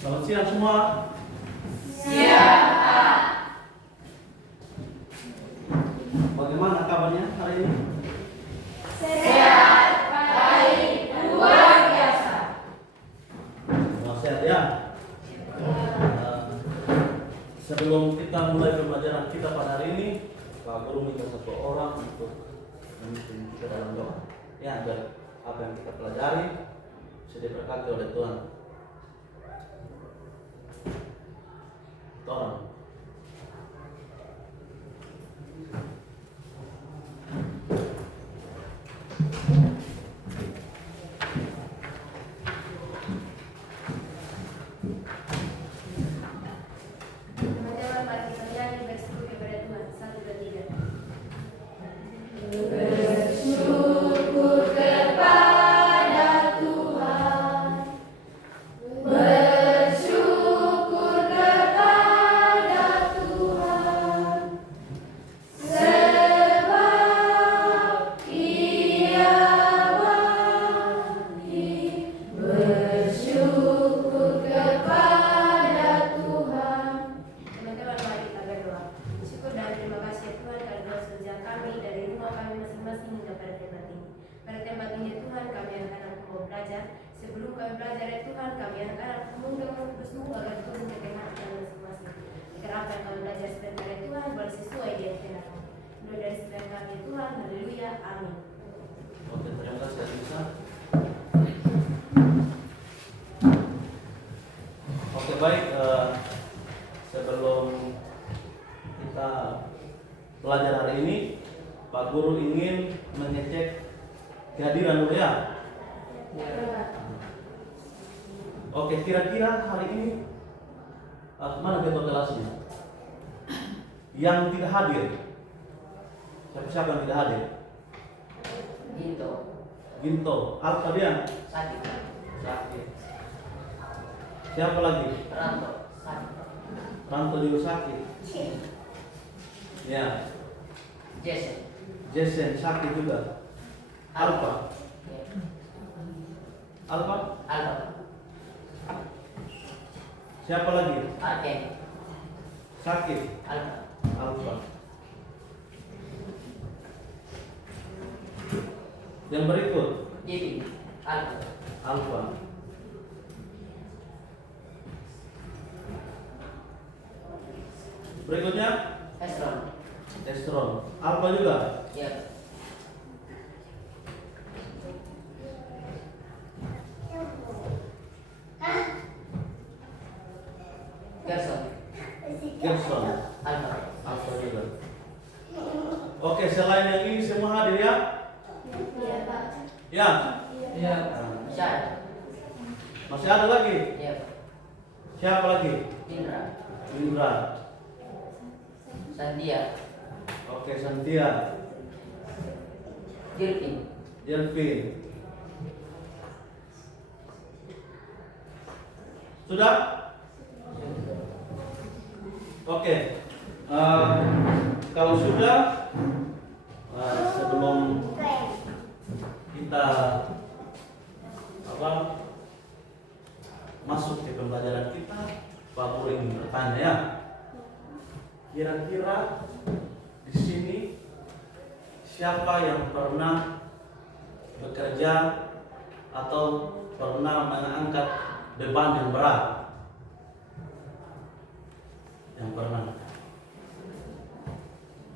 Selamat siang semua. Siang, Pak. Bagaimana kabarnya hari ini? Sehat, baik, luar biasa. Semua sehat ya? Sebelum kita mulai pembelajaran kita pada hari ini, Pak Guru minta satu orang untuk memimpin kita dalam doa. Ya, agar apa yang kita pelajari bisa diberkati oleh Tuhan. Tolong. Teman-teman, mari kita nyanyi bersyukur kepada Tuhan. 1, 2, 3. Bersyukur kepada Tuhan. Bersyukur kepada Tuhan. Sebab Ia baik. Bersyukur kepada Tuhan. Teman-teman, mari kita berdoa. Syukur dan terima kasih ya Tuhan karena Tuhan sudah sejak kami dari rumah kami masing-masing hingga pada tempat ini. Pada tempat ini ya Tuhan, kami anak-anak mau belajar. Sebelum kami belajar ya Tuhan, kami anak-anak mengundang Roh Kudus-Mu agar turun ke tengah kami masing-masing. Agar apa yang kami belajar sebentar ya Tuhan boleh sesuai dengan kehendak-Mu. Doa dari sekian kami ya Tuhan, haleluya, amin. Oke, terima kasih Alisa. Oke, baik. Sebelum kita belajar hari ini, Pak Guru ingin mengecek kehadiran dulu ya. Oke, kira-kira hari ini mana ketua kelasnya? Yang tidak hadir? Siapa yang tidak hadir? Ginto. Apa dia? Sakit. Sakit. Siapa lagi? Ranto. Sakit. Ranto juga sakit. Ya. Jason sakit juga. Alfa. Siapa lagi? Arken. Sakit. Alfa. Alfa. Yang berikut Divi. Alfa. Alfa. Berikutnya Esron. Estron. Alfa juga. Ya. Gerson. Gerson. Alfa. Alfa juga. Oke, selain yang ini semua hadir ya? Iya Pak. Ya. Iya. Syar. Masih ada lagi? Ya. Siapa lagi? Indra. Indra. Sandia. Oke, Santia. Dirvin. Jelvin. Sudah? Oke. Kalau sudah, sebelum kita masuk ke pembelajaran kita, Pak Guru ingin bertanya ya. Kira-kira di sini siapa yang pernah bekerja atau pernah mengangkat beban yang berat? Yang pernah?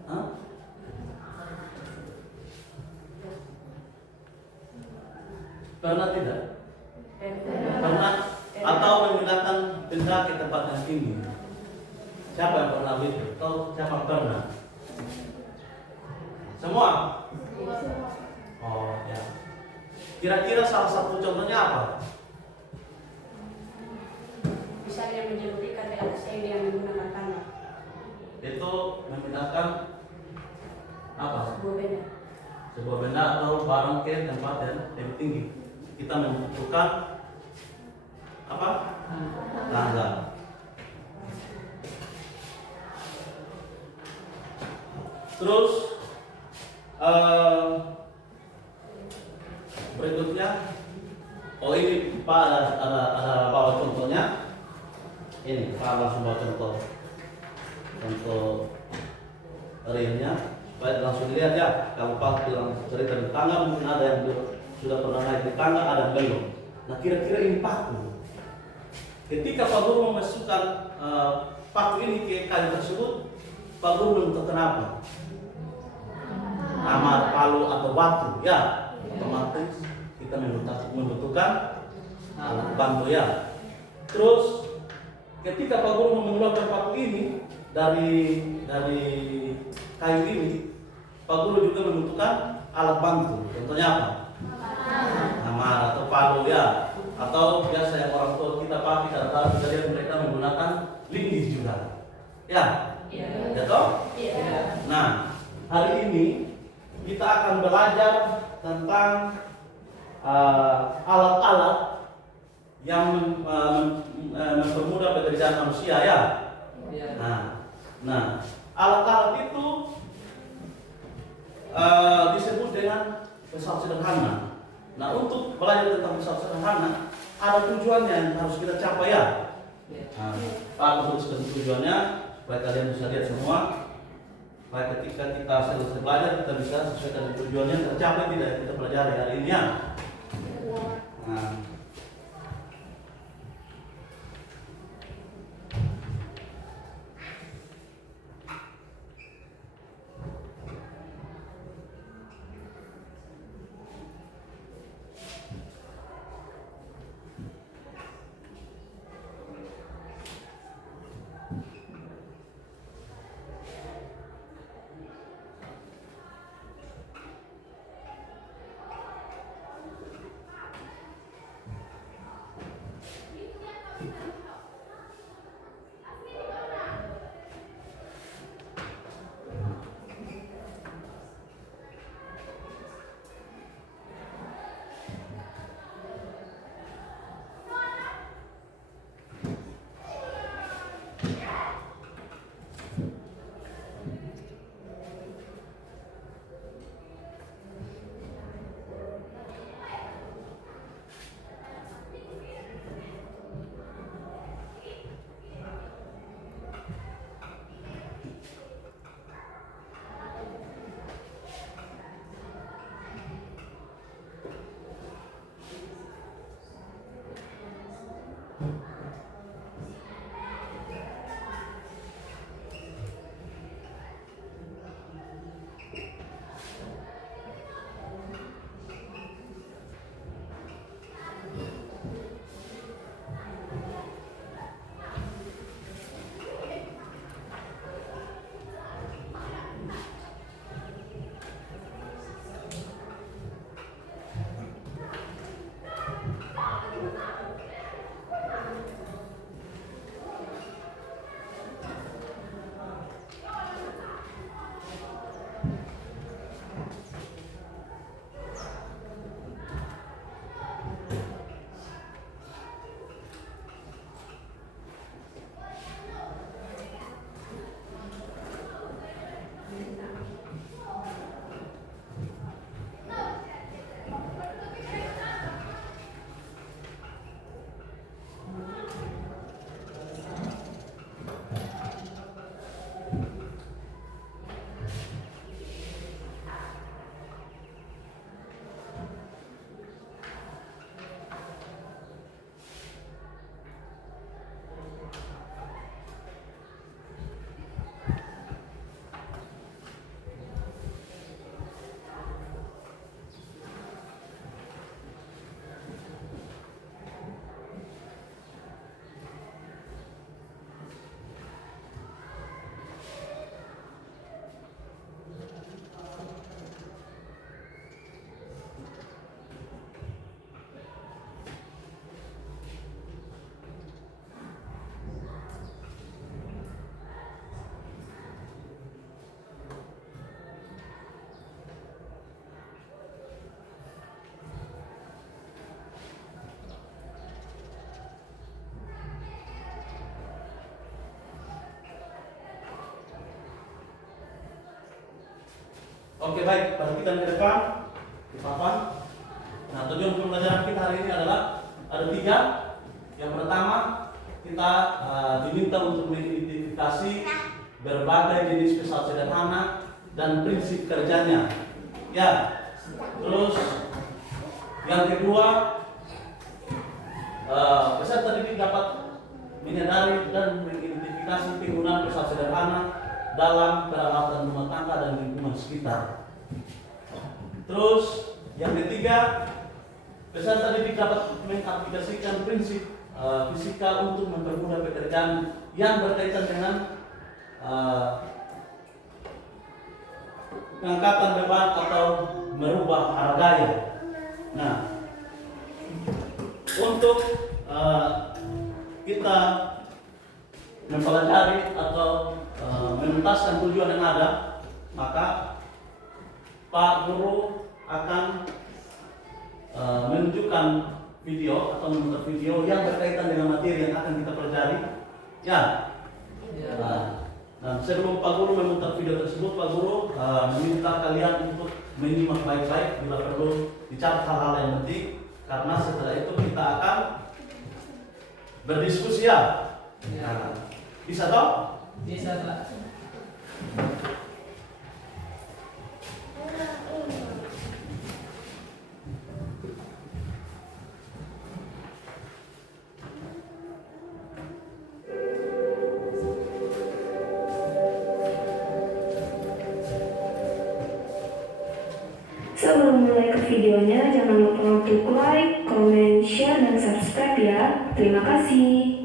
Hah? Pernah tidak? Pernah? Atau memindahkan benda ke tempat yang tinggi? Siapa yang pernah begitu? Atau siapa yang pernah? Semua? Oh ya. Kira-kira salah satu contohnya apa? Misalnya menjemputkan di atas ini yang menggunakan tanah. Itu memindahkan apa? Sebuah benda. Sebuah benda atau barang ke tempat yang lebih tinggi. Kita membutuhkan apa? Tangga. Terus berikutnya, oh ini Pak ada bawa contohnya. Ini Pak langsung bawa contoh realnya supaya langsung dilihat ya. Kalau Pak bilang cerita di tangga, mungkin ada yang sudah pernah naik di tangga, ada yang belum. Nah kira-kira ini paku. Ketika Pak Guru memasukkan paku ini ke kayu tersebut, Pak Guru menentukan apa? Amar, palu atau batu, ya. Otomatis kita membutuhkan alat bantu ya. Terus ketika Pak Guru mengeluarkan paku ini dari kayu ini, Pak Guru juga membutuhkan alat bantu. Contohnya apa? Amar atau palu ya. Atau biasa yang orang tua kita pakai kadang-kadang kejadian mereka menggunakan linggis juga. Ya? Ya toh? Nah, hari ini kita akan belajar tentang alat-alat yang mempermudah pekerjaan manusia ya. Nah, alat-alat itu disebut dengan pesawat sederhana. Nah, untuk belajar tentang pesawat sederhana ada tujuannya yang harus kita capai ya. Pak tuliskan tujuannya supaya kalian bisa lihat semua. Supaya ketika kita selesai belajar kita bisa sesuaikan tujuannya tercapai tidak yang kita pelajari hari ini ya. Nah, oke baik, perhatikan ke depan, di papan. Nah, tujuan pembelajaran kita hari ini adalah ada 3. Yang pertama, kita diminta untuk mengidentifikasi berbagai jenis pesawat sederhana dan prinsip kerjanya. Ya, terus yang kedua, peserta didik dapat menyadari dan mengidentifikasi penggunaan pesawat sederhana dalam peralatan rumah tangga dan lingkungan sekitar. Terus yang ketiga, peserta didik dapat mengaplikasikan prinsip fisika untuk mempermudah pekerjaan yang berkaitan dengan pengangkatan beban atau merubah arah gaya. Nah, untuk kita mempelajari atau menuntaskan tujuan yang ada, maka Pak Guru akan menunjukkan video atau memutar video yang berkaitan dengan materi yang akan kita pelajari. Ya. Nah, sebelum Pak Guru memutar video tersebut, Pak Guru meminta kalian untuk menyimak baik-baik, bila perlu dicatat hal-hal yang penting, karena setelah itu kita akan berdiskusi ya. Nah, bisa toh? Bisa, Pak. Sebelum mulai ke videonya, jangan lupa untuk like, comment, share, dan subscribe ya. Terima kasih.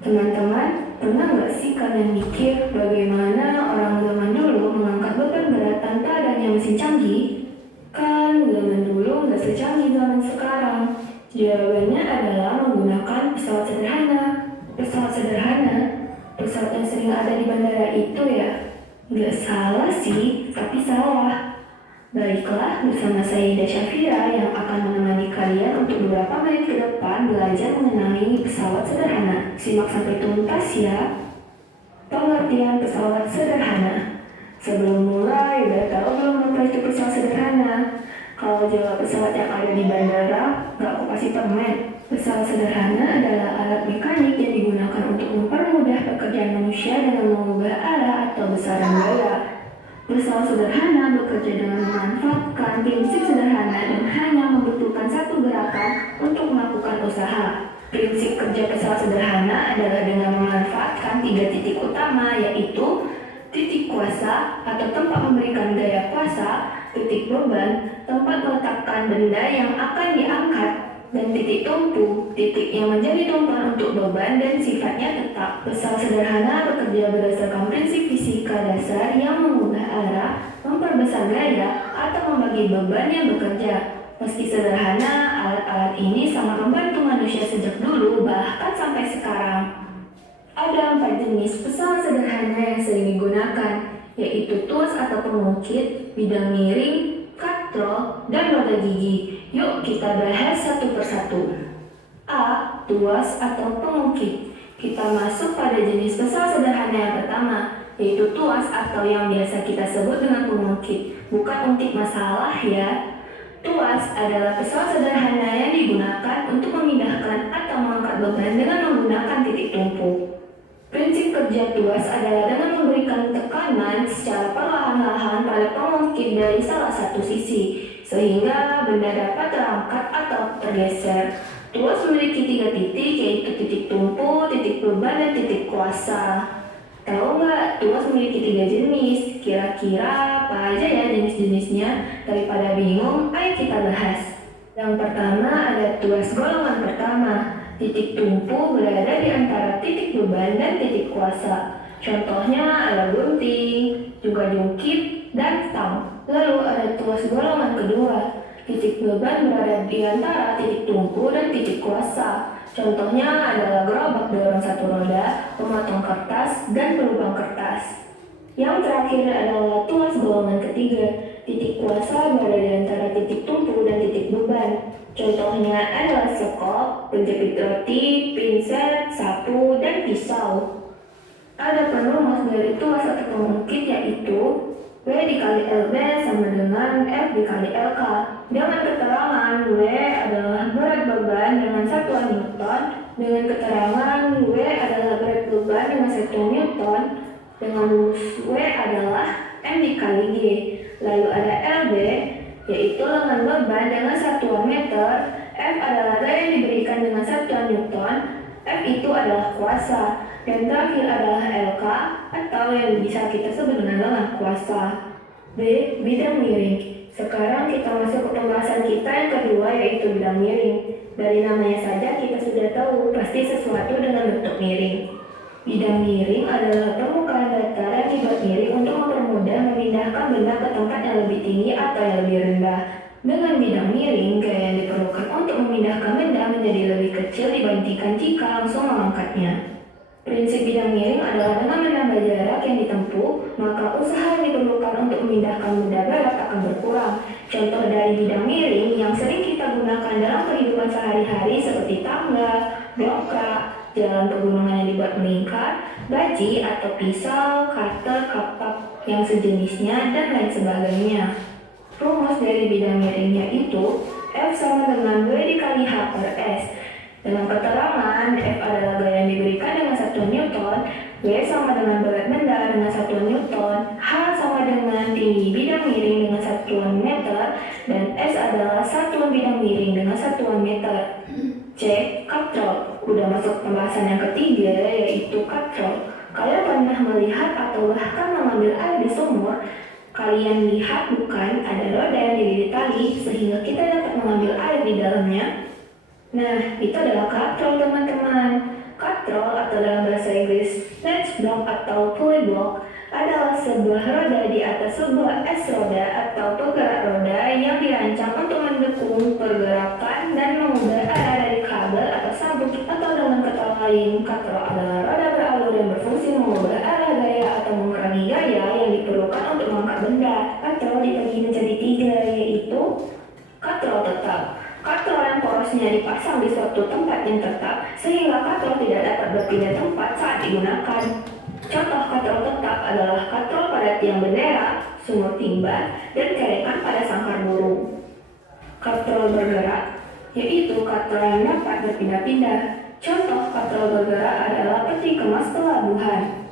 Teman-teman, pernah nggak sih kalian mikir bagaimana orang zaman dulu mengangkat beban berat tanpa adanya mesin canggih? Kan zaman dulu nggak secanggih zaman sekarang. Jawabannya adalah menggunakan pesawat sederhana. Pesawat sederhana? Pesawat yang sering ada di bandara itu ya? Nggak salah sih, tapi salah. Baiklah, bersama saya Ida Syafira yang akan menemani kalian untuk beberapa menit ke depan belajar mengenai pesawat sederhana. Simak sampai tuntas ya. Pengertian pesawat sederhana. Sebelum mulai, udah tahu belum apa itu pesawat sederhana? Kalau jawab pesawat yang ada di bandara, nggak aku kasih permen. Pesawat sederhana adalah alat mekanik yang digunakan untuk mempermudah pekerjaan manusia dengan mengubah arah atau besaran gaya. Pesawat sederhana bekerja dengan memanfaatkan prinsip sederhana dan hanya membutuhkan satu gerakan untuk melakukan usaha. Prinsip kerja pesawat sederhana adalah dengan memanfaatkan 3 titik utama, yaitu titik kuasa atau tempat memberikan gaya kuasa, titik beban, tempat meletakkan benda yang akan diangkat, dan titik tumpu, titik yang menjadi tumpuan untuk beban dan sifatnya tetap. Pesawat sederhana bekerja berdasarkan prinsip fisika dasar yang mengubah arah, memperbesar gaya, atau membagi beban yang bekerja. Meski sederhana, alat-alat ini sangat membantu manusia sejak dulu, bahkan sampai sekarang. Ada 4 jenis pesawat sederhana yang sering digunakan, yaitu tuas atau pengukit, bidang miring, katrol, dan roda gigi. Yuk kita bahas satu persatu. A. Tuas atau pengukit. Kita masuk pada jenis pesawat sederhana yang pertama, yaitu tuas atau yang biasa kita sebut dengan pengukit. Bukan untik masalah ya. Tuas adalah pesawat sederhana yang digunakan untuk memindahkan atau mengangkat beban dengan menggunakan titik tumpu. Prinsip kerja tuas adalah dengan memberikan tekanan secara perlahan-lahan pada pengukit dari salah satu sisi, sehingga benda dapat terangkat atau tergeser. Tuas memiliki 3 titik, yaitu titik tumpu, titik beban, dan titik kuasa. Tahu nggak, tuas memiliki 3 jenis. Kira-kira apa aja ya jenis-jenisnya? Daripada bingung, ayo kita bahas. Yang pertama ada tuas golongan pertama. Titik tumpu berada di antara titik beban dan titik kuasa. Contohnya ada gunting, juga jungkit, dan stang. Lalu ada tuas golongan kedua. Titik beban berada di antara titik tumpu dan titik kuasa. Contohnya adalah gerobak dorong 1 roda, pemotong kertas, dan pelubang kertas. Yang terakhir adalah tuas golongan ketiga. Titik kuasa berada di antara titik tumpu dan titik beban. Contohnya adalah sekop, penjepit roti, pinset, sapu, dan pisau. Ada penulis dari tuas atau pengukit, yaitu W dikali LB sama dengan F dikali LK. Dengan keterangan W adalah berat beban dengan satuan Newton, dengan keterangan W adalah berat beban dengan satuan Newton, dengan rumus W adalah M dikali G. Lalu ada LB, yaitu lengan beban dengan satuan meter, F adalah gaya yang diberikan dengan satuan Newton, F itu adalah kuasa, dan terakhir adalah LK atau yang bisa kita sebut dengan lengan kuasa. B. Bidang miring. Sekarang kita masuk ke pembahasan kita yang kedua, yaitu bidang miring. Dari namanya saja kita sudah tahu pasti sesuatu dengan bentuk miring. Bidang miring adalah permukaan datar yang dibuat miring untuk mempermudah memindahkan benda ke tempat yang lebih tinggi atau yang lebih rendah. Dengan bidang miring, gaya yang diperlukan untuk memindahkan benda menjadi lebih kecil dibandingkan jika langsung mengangkatnya. Prinsip bidang miring adalah dengan menambah jarak yang ditempuh, maka usaha yang diperlukan untuk memindahkan benda berat akan berkurang. Contoh dari bidang miring yang sering kita gunakan dalam kehidupan sehari-hari seperti tangga, dongkrak, jalan pegunungan yang dibuat melingkar, baji atau pisau, cutter, kapak yang sejenisnya, dan lain sebagainya. Rumus dari bidang miringnya itu F sama dengan W dikali H per S. Dengan keterangan F adalah gaya yang diberikan dengan satuan Newton, W sama dengan berat benda dengan satuan Newton, H sama dengan tinggi bidang miring dengan satuan meter, dan S adalah satuan bidang miring dengan satuan meter. C. Katrol. Udah masuk pembahasan yang ketiga, yaitu katrol. Kalian pernah melihat atau bahkan mengambil air di sumur? Kalian lihat bukan ada roda yang dililit tali sehingga kita dapat mengambil air di dalamnya? Nah, itu adalah katrol, teman-teman. Katrol atau dalam bahasa Inggris latch block atau pulley block adalah sebuah roda di atas sebuah es roda atau penggerak roda yang dirancang untuk mendukung pergerakan dan mengubah arah dari kabel atau sabuk, atau dengan kata lain, katrol adalah roda beralur yang berfungsi mengubah arah gaya atau mengurangi gaya yang diperlukan untuk mengangkat benda. Katrol dibagi menjadi 3, yaitu katrol tetap. Katrol yang porosnya dipasang di suatu tempat yang tetap sehingga katrol tidak dapat berpindah tempat saat digunakan. Contoh katrol tetap adalah katrol pada tiang bendera, sumur timba, dan cerekan pada sangkar burung. Katrol bergerak, yaitu katrol yang dapat berpindah-pindah. Contoh katrol bergerak adalah peti kemas pelabuhan.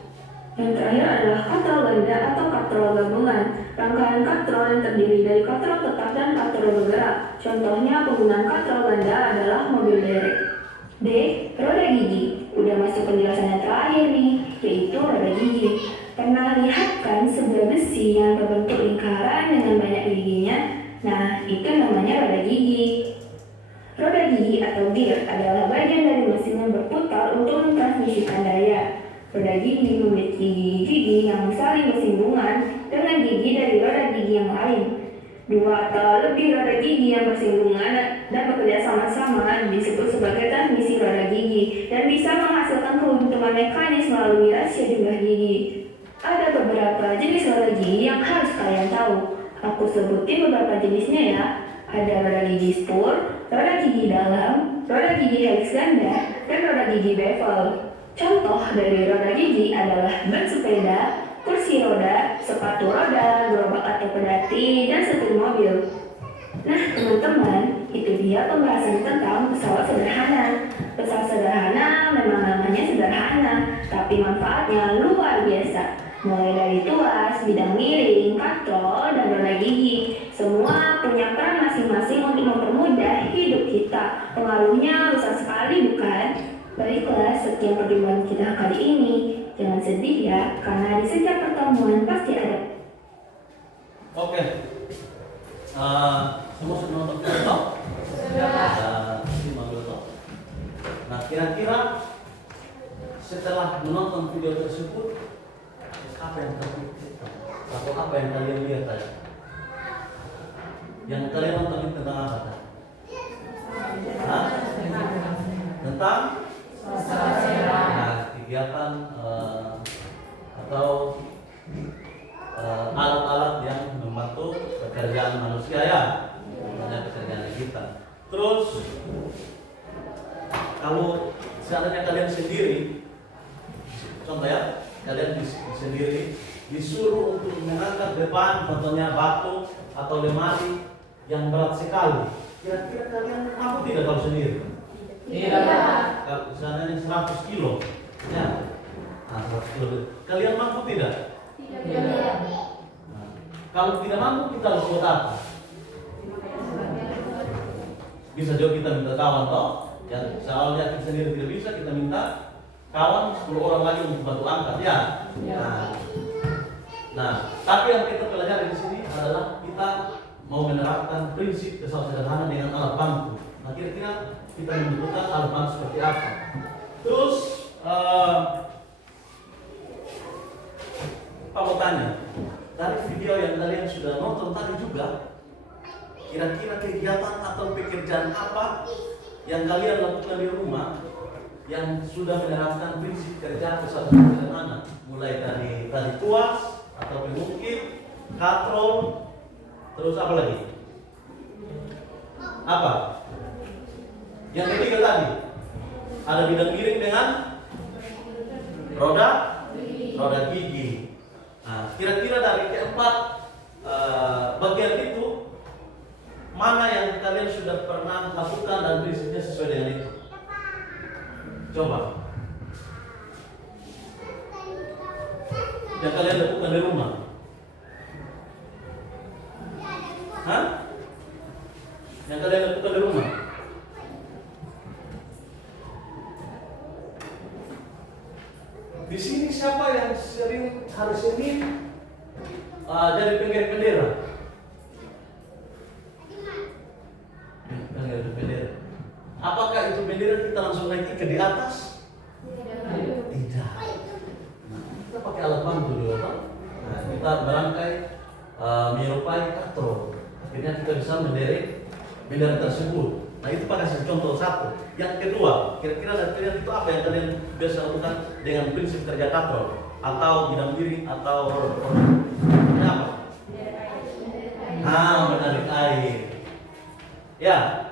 Yang terakhir adalah katrol ganda atau katrol gabungan. Rangkaian katrol yang terdiri dari katrol tetap dan katrol bergerak. Contohnya penggunaan katrol ganda adalah mobil derek. D. Roda gigi. Udah masuk penjelasan yang terakhir nih, yaitu roda gigi. Pernah lihat kan sebuah besi yang berbentuk lingkaran dengan banyak giginya? Nah, itu namanya roda gigi. Roda gigi atau gear adalah bagian dari mesin yang berputar untuk mentransmisikan daya. Roda gigi memiliki gigi-gigi yang saling bersinggungan dengan gigi dari roda gigi yang lain. 2 atau lebih roda gigi yang bersinggungan dan bekerja sama-sama disebut sebagai transmisi roda gigi dan bisa menghasilkan keuntungan mekanis melalui rasio jumlah gigi. Ada beberapa jenis roda gigi yang harus kalian tahu. Aku sebutin beberapa jenisnya ya. Ada roda gigi spur, roda gigi dalam, roda gigi helix ganda, dan roda gigi bevel. Contoh dari roda gigi adalah ban sepeda, kursi roda, sepatu roda, gerobak atau pedati, dan setir mobil. Nah, teman-teman, itu dia pembahasan tentang pesawat sederhana. Pesawat sederhana memang namanya sederhana, tapi manfaatnya luar biasa. Mulai dari tuas, bidang miring, katrol, dan roda gigi. Semua punya peran masing-masing untuk mempermudah hidup kita. Pengaruhnya besar sekali, bukan? Baiklah, sekian perjumpaan kita kali ini. Jangan sedih ya, karena di setiap pertemuan pasti ada. Oke. Semua sudah nonton video? Nah, kira-kira setelah menonton video tersebut, apa yang terpikirkan? Atau apa yang kalian lihat tadi? Yang kalian nonton tentang apa tadi? Hah? Tentang kegiatan atau alat-alat yang membantu pekerjaan manusia ya, pekerjaan kita. Terus kalau seandainya kalian sendiri, contoh ya, kalian sendiri disuruh untuk mengangkat depan, contohnya batu atau lemari yang berat sekali. Kira-kira kalian mampu tidak kalau sendiri? Tidak. Kalau misalnya 100 kilo, ya, 100 kilo. Kalian mampu tidak? Tidak. Nah, kalau tidak mampu kita harus buat apa? Bisa juga kita minta kawan toh. Ya, kalau yakin sendiri tidak bisa, kita minta kawan 10 orang lagi untuk bantu angkat ya. Nah, tapi yang kita pelajari di sini adalah kita mau menerapkan prinsip kesal sederhana dengan alat bantu. Nah, kira-kira kita membutuhkan alat bantu seperti apa? Terus, Pak mau tanya, dari video yang kalian sudah nonton tadi juga, kira-kira kegiatan atau pekerjaan apa yang kalian lakukan di rumah yang sudah menerapkan prinsip kerja kesal sederhana, mulai dari tali kuas atau pengukir, katrol, terus apa lagi? Apa? Yang ketiga tadi ada bidang miring dengan roda gigi. Nah, kira-kira dari keempat bagian itu mana yang kalian sudah pernah lakukan dan prinsipnya sesuai dengan itu? Coba. Yang kalian lakukan di rumah. Hah? Yang kalian lakukan di rumah? Di sini siapa yang sering hari Senin jadi pengiring bendera? Pengiring bendera. Apakah itu bendera kita langsung naik ke di atas? Tidak. Nah, kita pakai alat bantu juga kan? Nah, kita berangkai menyerupai katrol. Akhirnya kita bisa menderek bendera tersebut. Nah, itu pada kasih contoh satu. Yang kedua, kira-kira dari kalian itu apa yang kalian biasa lakukan dengan prinsip kerja katrol atau bidang miring atau apa? Menarik air. Ya.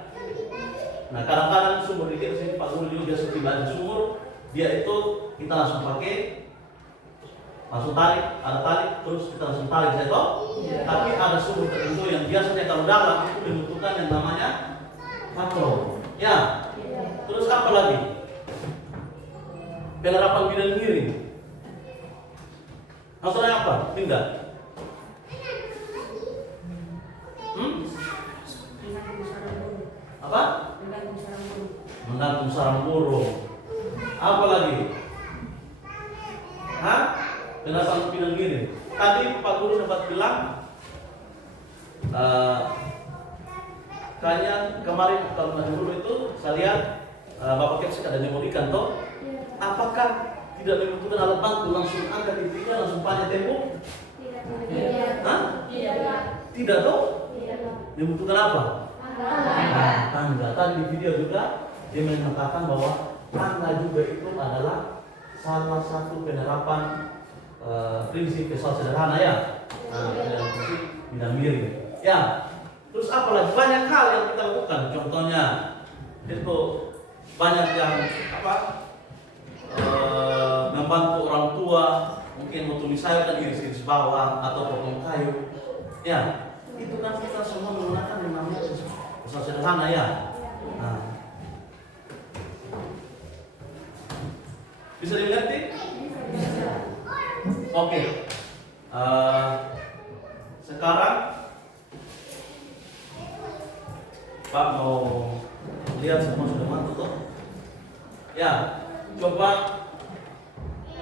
Nah, kadang-kadang sumur di sini Pak Guru juga biasa tiba di sumur, dia itu kita langsung pakai, langsung tarik, ada tarik, terus kita langsung tarik saya toh. Tapi ada sumur tertentu yang biasanya kalau dalam itu dibutuhkan yang namanya katrol. Ya. Terus apa lagi? Penerapan bidang miring. Maksudnya apa? Pindah. Apa? Menggantung sarang burung. Apa lagi? Penerapan bidang miring. Tadi Pak Guru sempat bilang kayaknya kemarin kalau dulu itu saya lihat Bapak Kepsek ada nyemur ikan toh. Apakah tidak membutuhkan alat bantu langsung angkat intinya langsung panjat tembok? Tidak toh? Dibutuhkan apa? Tangga. Tadi di video juga dia mengatakan bahwa tangga juga itu adalah salah satu penerapan prinsip kesal sederhana ya. Dalam prinsip bidang miring. Ya. Terus apa lagi? Banyak hal yang kita lakukan. Contohnya itu banyak yang membantu orang tua, mungkin mau tumis sayur kan iris-iris bawang atau potong kayu. Ya, itu kan kita semua menggunakan yang namanya kesal sederhana ya. Nah. Bisa dimengerti? Bisa. Oke. Sekarang Pak mau lihat semua sudah mantap toh? Ya, coba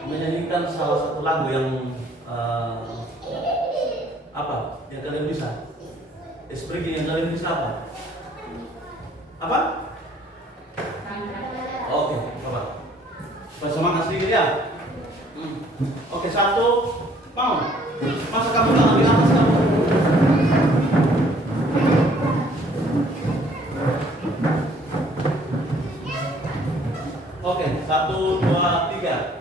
menyanyikan salah satu lagu yang apa? Yang kalian bisa? Expresi yang kalian bisa apa? Apa? Oke, coba. Supaya semangat sedikit ya. Oke, satu. Mau? Masa kamu tangan di atas kamu? Oke, 1, 2, 3.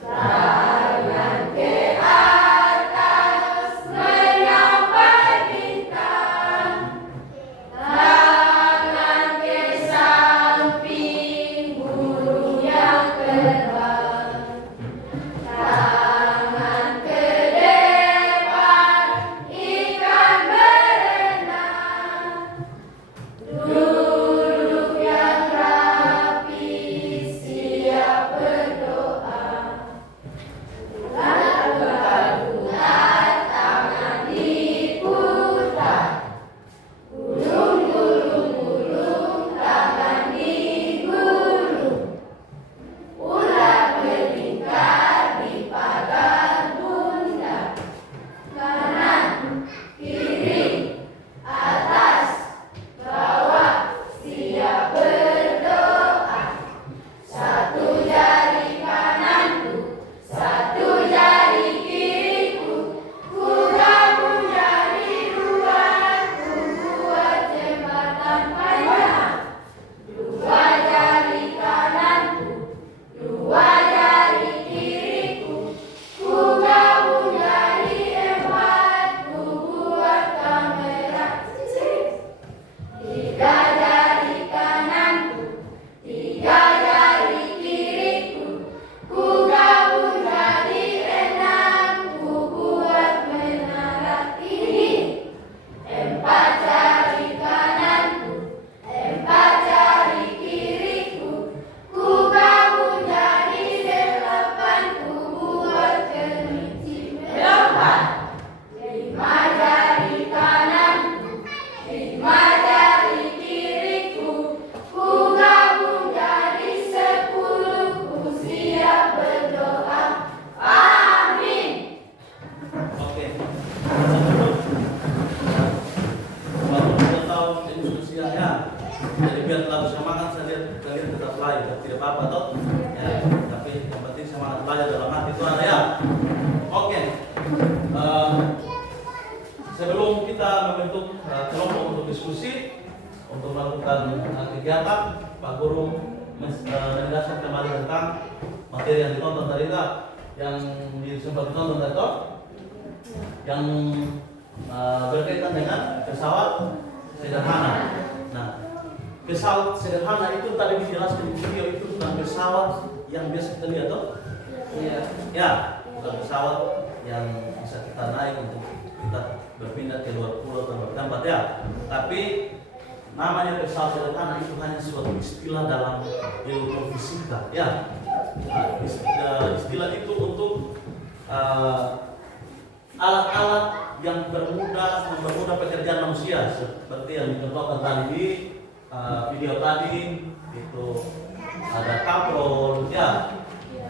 Tangan ke atas menyampai bintang, tangan ke samping burung yang terbang, tangan ke sana ya. Oke. Sebelum kita membentuk kelompok untuk diskusi, untuk melakukan kegiatan, Pak Guru menjelaskan kembali tentang materi yang ditonton tadi enggak? Yang sempat ditonton tadi toh? Yang berkaitan dengan pesawat sederhana. Nah, pesawat sederhana itu tadi dijelaskan di video itu bukan pesawat yang biasa kita lihat toh? Iya. Ya, bukan pesawat yang bisa kita naik untuk kita berpindah ke luar pulau atau luar tempat ya. Tapi namanya pesawat sederhana itu hanya suatu istilah dalam ilmu fisika ya. Istilah itu untuk alat-alat yang mempermudah pekerjaan manusia seperti yang dicontohkan tadi di video tadi itu ada kaprol ya,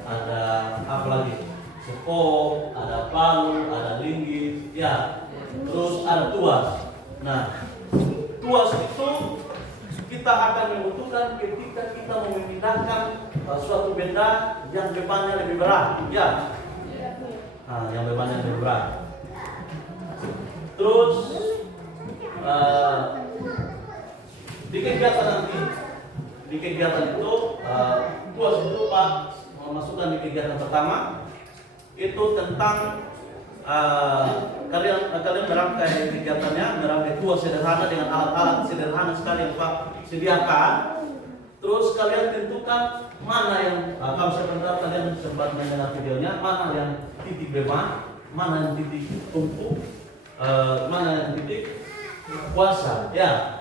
ada apa lagi, sekop, ada palu, ada linggis ya, terus ada tuas. Nah, tuas itu kita akan membutuhkan ketika kita memindahkan suatu benda yang bebannya lebih berat ya. Yang bebannya lebih berat. Terus di kegiatan itu tuas itu Pak memasukkan di kegiatan pertama itu tentang kalian merangkai kegiatannya, merangkai tuas sederhana dengan alat-alat sederhana sekali yang Pak sediakan. Terus kalian tentukan mana yang kalau sebentar kalian sempat mendengar videonya, mana yang titik beban, mana yang titik tumpuk, mana yang titik kuasa ya.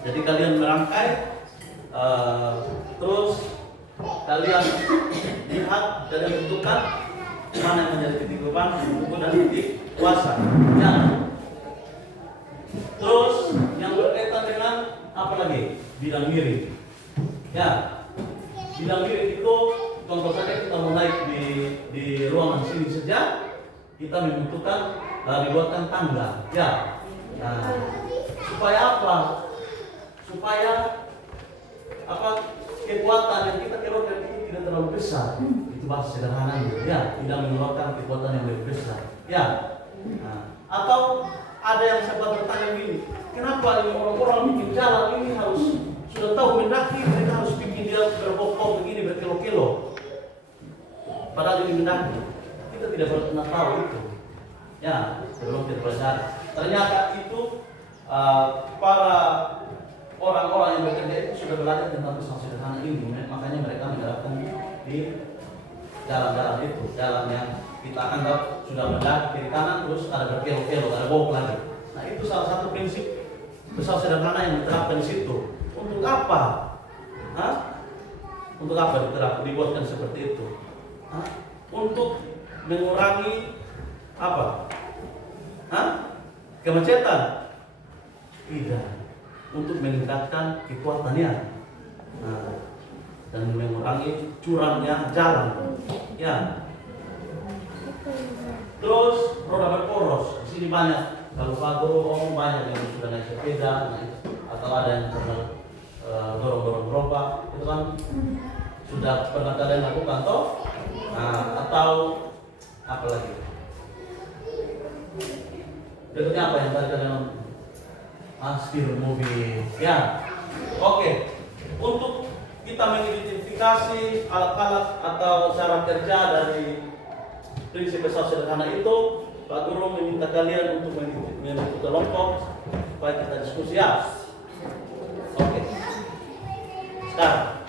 Jadi kalian merangkai, terus kalian lihat, kalian tentukan mana yang menjadi titik beban, tumpuk dan titik kuasa ya. Terus yang berkaitan dengan apa lagi? Bidang miring ya. Bidang miring itu contoh saja kita mau naik di ruangan sini saja, kita membutuhkan dibuatkan tangga ya. Nah, supaya apa? Supaya kekuatan yang kita keluarkan itu tidak terlalu besar. Itu bahasa sederhananya ya, tidak mengeluarkan kekuatan yang lebih besar ya. Nah, atau ada yang sempat bertanya gini, kenapa ini orang-orang bikin jalan ini harus sudah tahu mendaki, mereka harus bikin dia berbokok begini berkilo-kilo. Padahal ini mendaki, kita tidak pernah tahu itu. Ya, sebelum kita belajar, ternyata itu para orang-orang yang bekerja itu sudah belajar tentang pesawat sederhana ini, makanya mereka menerapkan di jalan-jalan itu, jalan yang kita anggap sudah mendaki kiri kanan terus ada berkilo-kilo, ada bok lagi. Nah, itu salah satu prinsip pesawat sederhana yang diterapkan di situ. Untuk apa? Untuk apa dibuatkan seperti itu? Untuk mengurangi apa? Kemacetan? Tidak. Untuk meningkatkan kekuatannya dan mengurangi curangnya jalan. Ya. Terus roda berporos. Di sini banyak. Kalau Pak Guru banyak yang sudah naik sepeda, atau ada yang pernah dorong-dorong gerobak, itu kan sudah pernah kalian lakukan toh? Atau apa lagi? Berikutnya apa yang tadi kalian setir mobil ya. Oke. Untuk kita mengidentifikasi alat-alat atau cara kerja dari prinsip pesawat sederhana itu, Pak Guru meminta kalian untuk membentuk kelompok supaya kita diskusi ya. Oke. Sekarang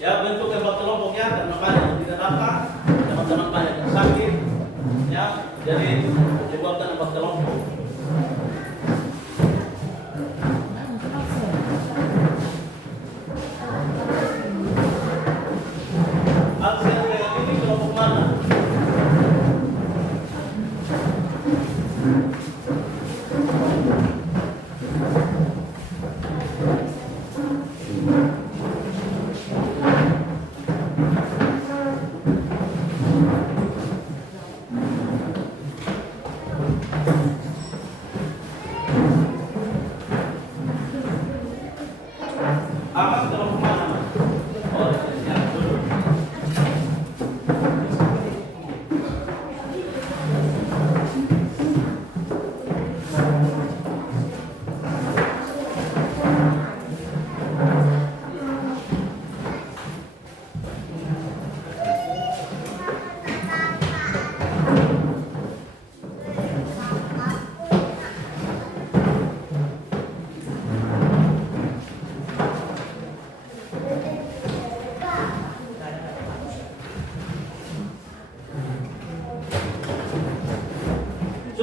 ya, bentuk tempat kelompoknya karena banyak yang tidak datang, teman-teman banyak yang sakit ya, jadi dibuatkan tempat kelompok. Aksi yang dengan ini kelompok mana?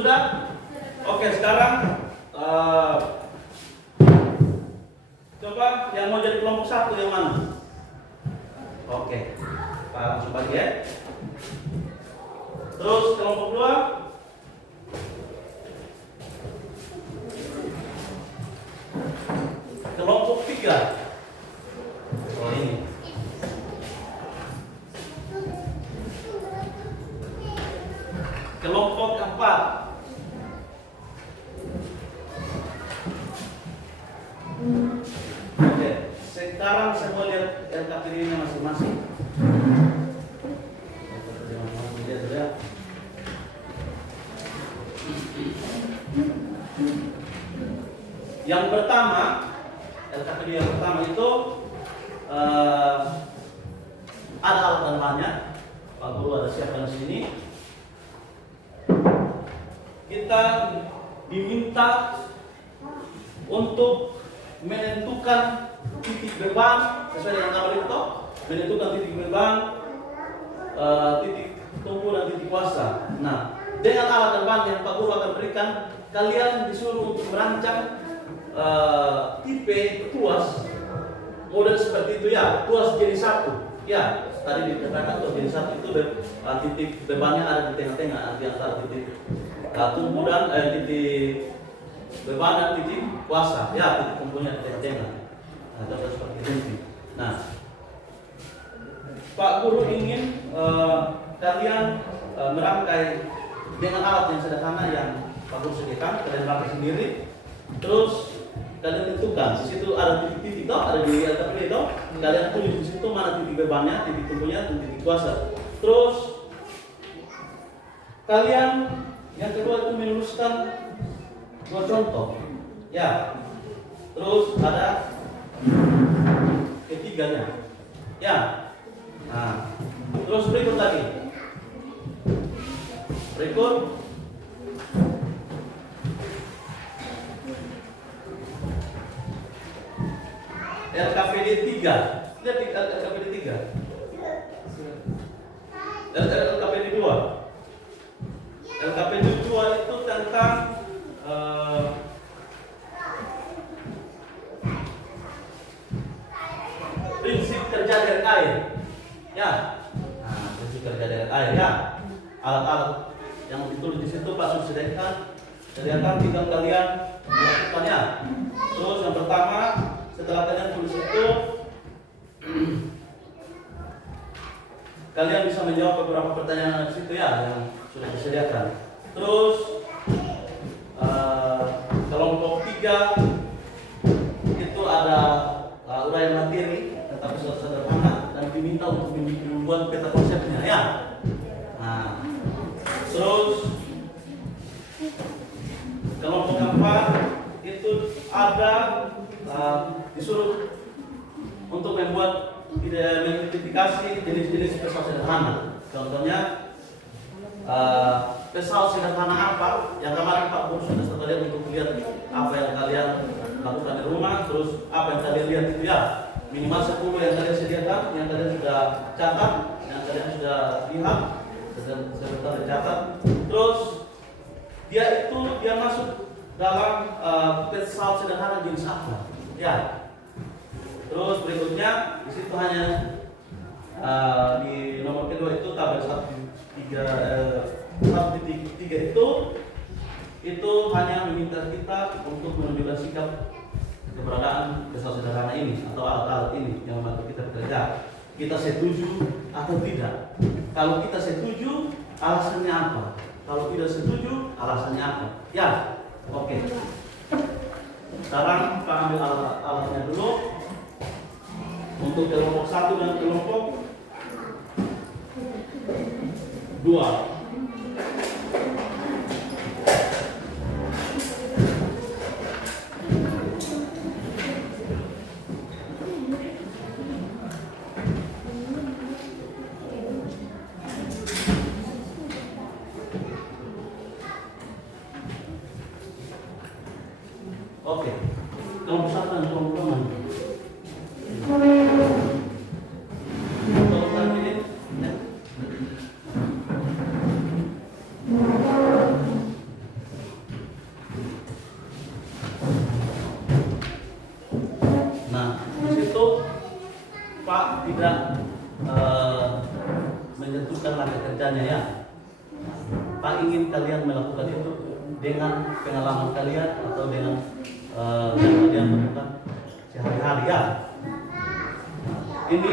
Sudah? Oke, sekarang coba yang mau jadi kelompok 1 yang mana? Oke, Pak langsung bagi ya. Terus kelompok 2. Kelompok 3. Oh ini. Kelompok 4. Oke, sekarang saya mau lihat LKPD-nya masing-masing. Yang pertama, LKPD yang pertama itu ada alat dan bahannya. Pak Guru ada siapkan di sini. Kita diminta untuk menentukan titik beban sesuai dengan tabel itu, menentukan titik beban, titik tumpu dan titik kuasa. Nah, dengan alat dan bahan yang Pak Guru akan berikan, kalian disuruh untuk merancang tipe tuas model seperti itu ya, tuas jenis 1 ya. Tadi dikatakan tuas jenis 1 itu titik bebannya ada di tengah-tengah di antara titik tumpu dan titik beban dan titik kuasa ya, titik tumpunya di tengah-tengah. Nah, contoh seperti ini. Nah, Pak Guru ingin kalian merangkai dengan alat yang sederhana yang Pak Guru sediakan, kalian rangkai sendiri. Terus kalian tentukan di situ ada titik-titik toh, ada di LKPD toh. Kalian tulis di situ mana titik bebannya, titik tumpunya, dan titik kuasa. Terus kalian yang kedua itu menuliskan 2 contoh, ya. Terus ada ketiganya, ya. Nah, terus berikut lagi. Berikut LKPD 3. Lihat LKPD 3. LKPD 2. LKPD 2 itu tentang prinsip kerja dari air. Ya. Nah, prinsip kerja dari air ya. Alat-alat yang ditulis di situ Pak Sus sediakan tinggal kalian melakukannya. Terus yang pertama, setelah kalian tulis itu, kalian bisa menjawab beberapa pertanyaan di situ ya yang sudah disediakan. Terus kelompok 3 itu ada uraian materi tetapi sederhana dan diminta untuk membuat peta konsepnya ya. Nah, terus kelompok 4 itu ada disuruh untuk membuat mengidentifikasi jenis-jenis pesawat sederhana. Contohnya pesawat sederhana apa yang kemarin Pak Guru sudah lihat untuk lihat apa yang kalian lakukan di rumah. Terus apa yang kalian lihat itu ya minimal 10 yang kalian sediakan, yang kalian sudah catat, yang kalian sudah lihat sebentar dicatat. Terus dia masuk dalam pesawat sederhana jenis apa ya. Terus berikutnya di situ hanya di nomor kedua itu tabel 1.3 itu hanya meminta kita untuk menunjukkan sikap keberadaan pesawat sederhana ini atau alat-alat ini yang membantu kita bekerja. Kita setuju atau tidak. Kalau kita setuju, alasannya apa? Kalau tidak setuju, alasannya apa? Ya, oke. Sekarang Pak ambil alatnya dulu. Untuk kelompok 1 dan kelompok 2. Oke. Kelompok 1 dan kelompok 2. kerjanya ya. Pak ingin kalian melakukan itu dengan pengalaman kalian atau dengan yang kalian lakukan sehari-hari ya. Ini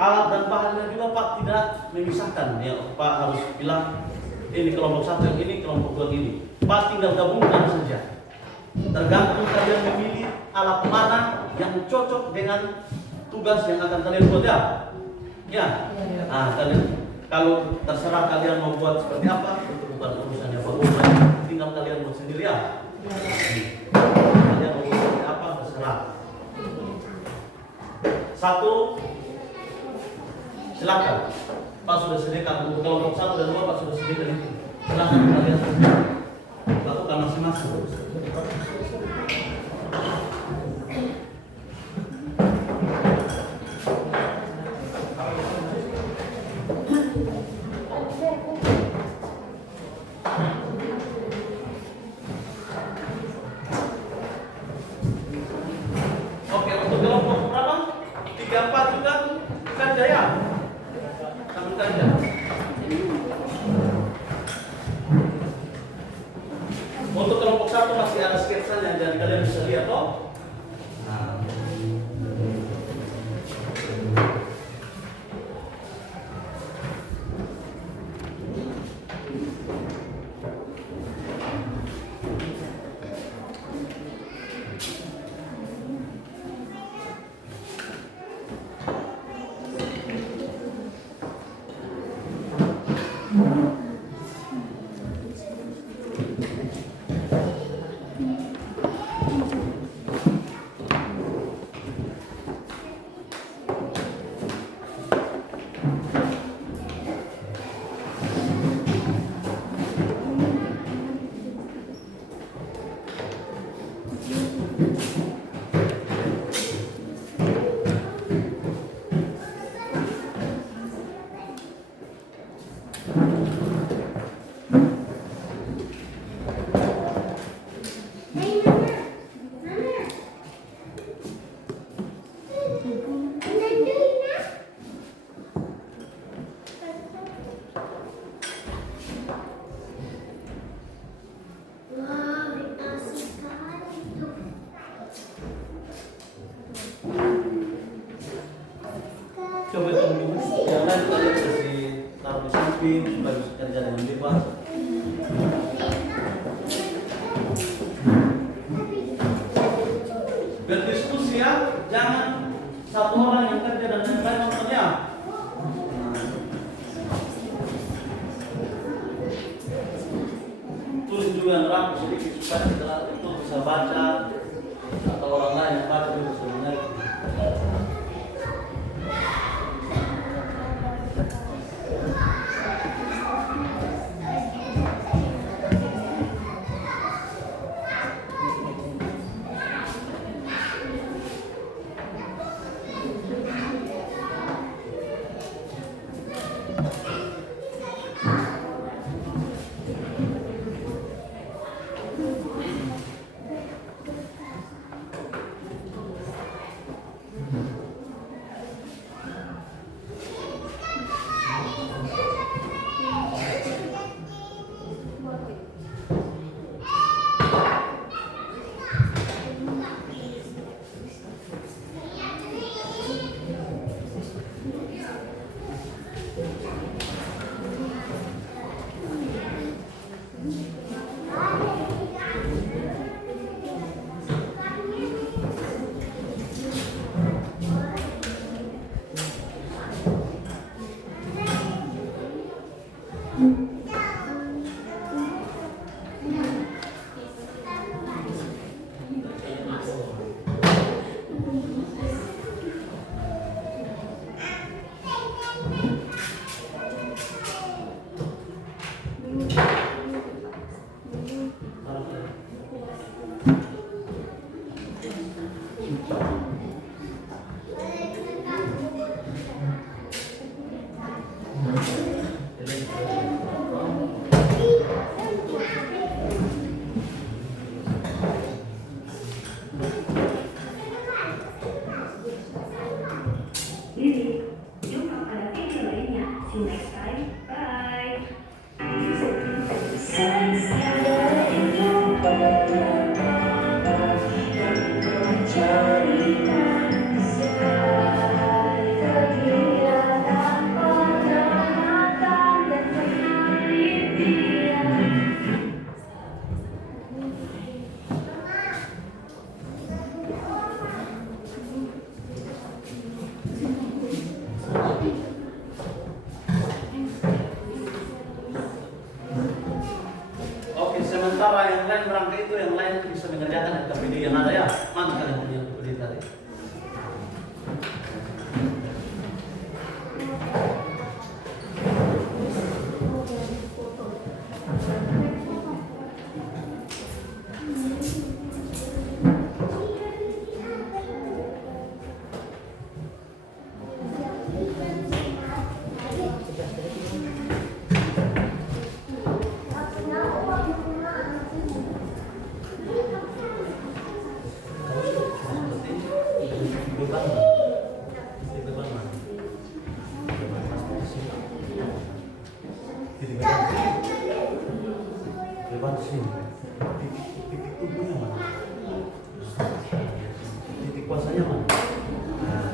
alat dan bahannya juga Pak tidak memisahkan ya. Pak harus bilang ini kelompok satu yang ini, kelompok dua ini. Pak tinggal gabungkan saja. Tergantung kalian memilih alat mana yang cocok dengan tugas yang akan kalian buat ya. Ya. Nah, kalian kalau terserah kalian mau buat seperti apa, itu bukan urusannya Pak Guru. Tinggal kalian buat sendiri ya. Kalian mau buat seperti apa terserah. Satu, silakan. Pak sudah sediakan untuk kelompok 1 dan 2, Pak sudah sediakan itu. Silakan kalian lakukan masing-masing. Oke, untuk kelompok berapa? 3, 4 juga kerja ya? Sambil kerja. Untuk kelompok 1 masih ada sketsanya, jadi kalian bisa lihat toh. Nah. Coba tunggu, yang lain kalian kasih taruh di samping supaya bisa kerja dengan bebas. Berdiskusi ya, jangan satu orang yang kerja dan yang lain nontonnya. Tulis juga yang rapi sedikit supaya setelah itu bisa baca atau orang lain yang baca juga bisa mengerti. Jumpa pada video lainnya. See you next time. saudara yang lain berangkat itu, yang lain bisa mengerjakan KPD yang ada ya. Mana kalian punya KPD tadi? Titik kuasanya mana? Nah,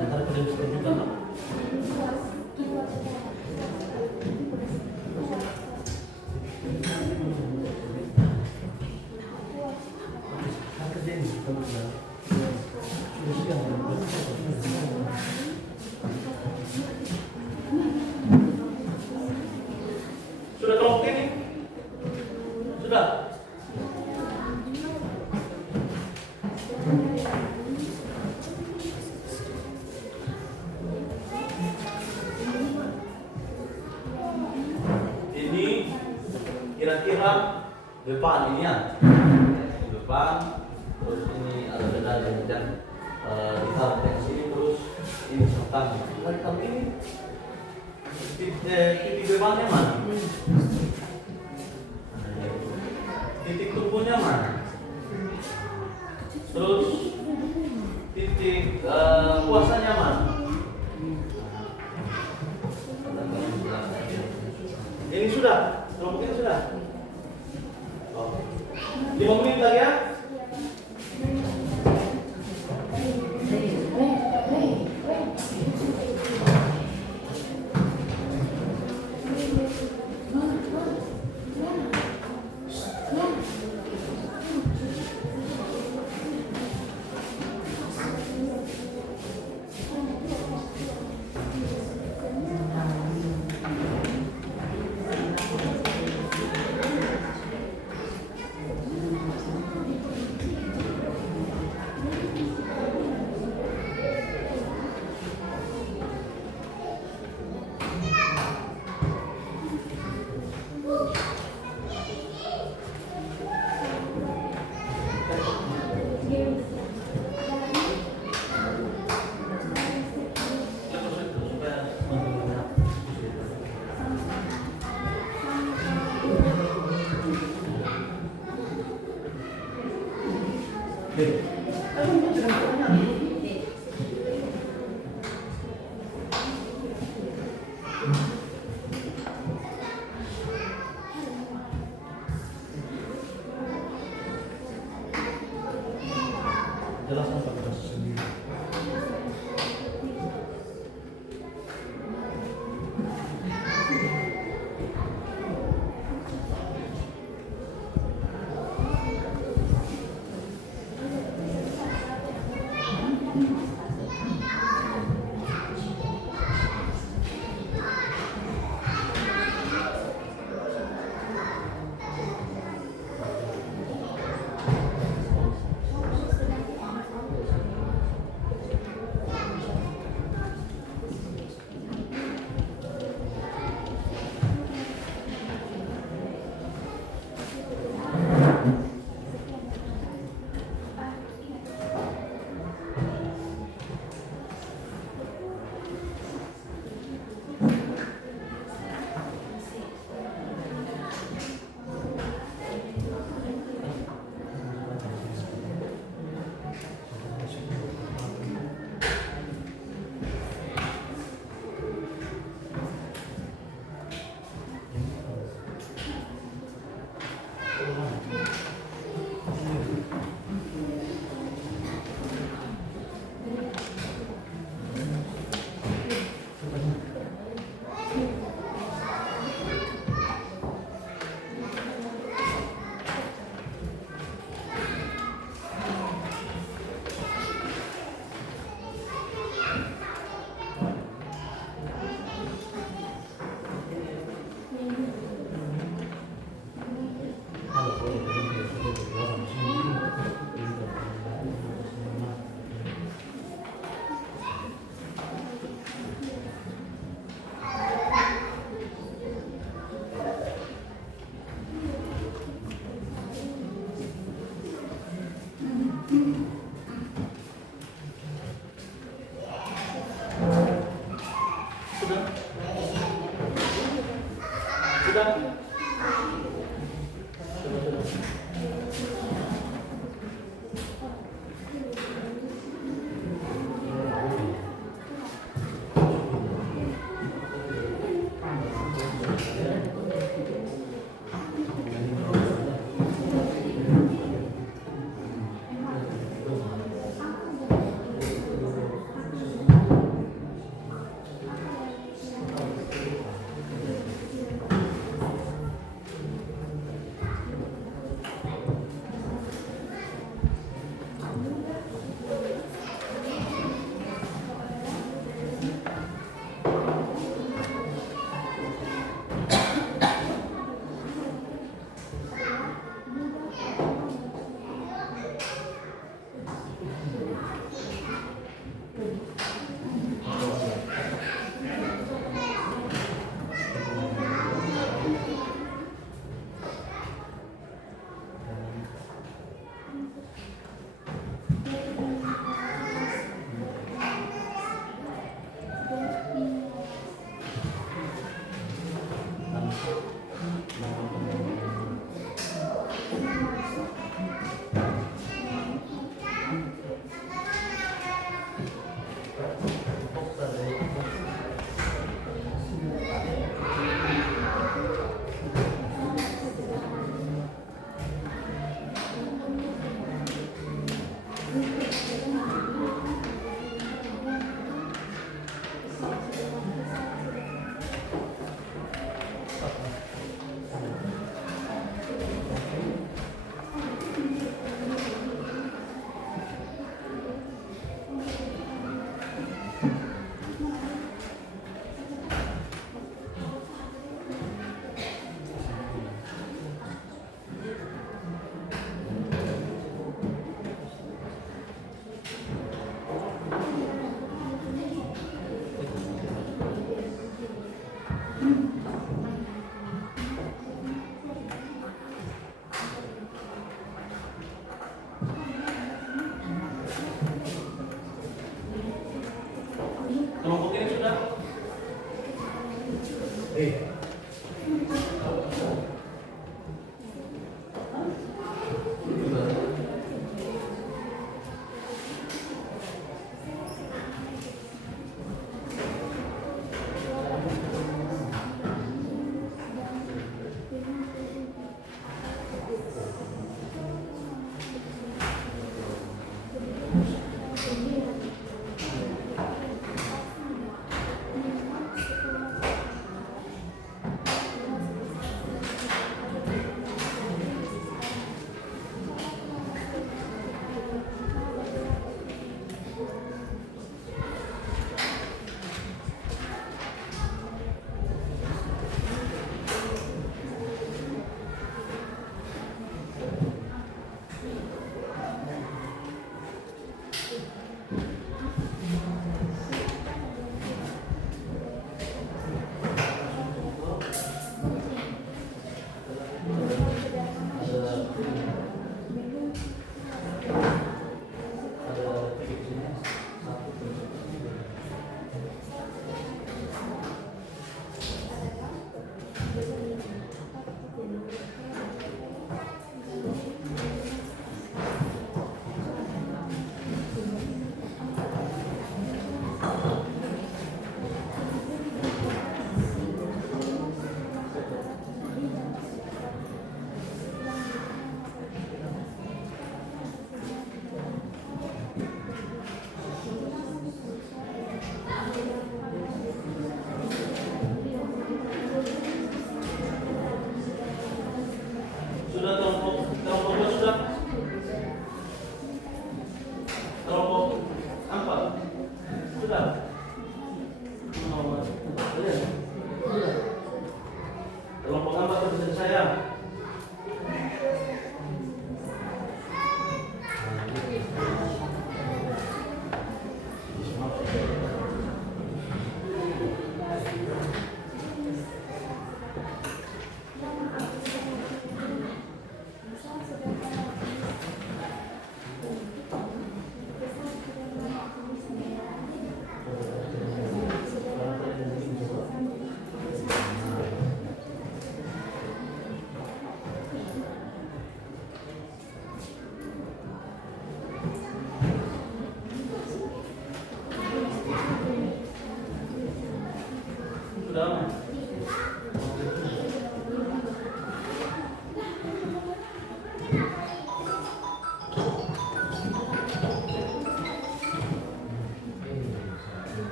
antara kalian bisa tunjukkan apa? Sudah kelompok ini? Sudah? Ini kira-kira depan ini ya, depan, terus ini ada benda dan ditaruh di sini, terus ini serta kalau ini titik depannya mana? Titik tumpunya mana? Terus titik kuasanya mana? Ini sudah, kelompok ini sudah. Oh. 5 menit lagi ya. Jelaskan pada kasus sendiri.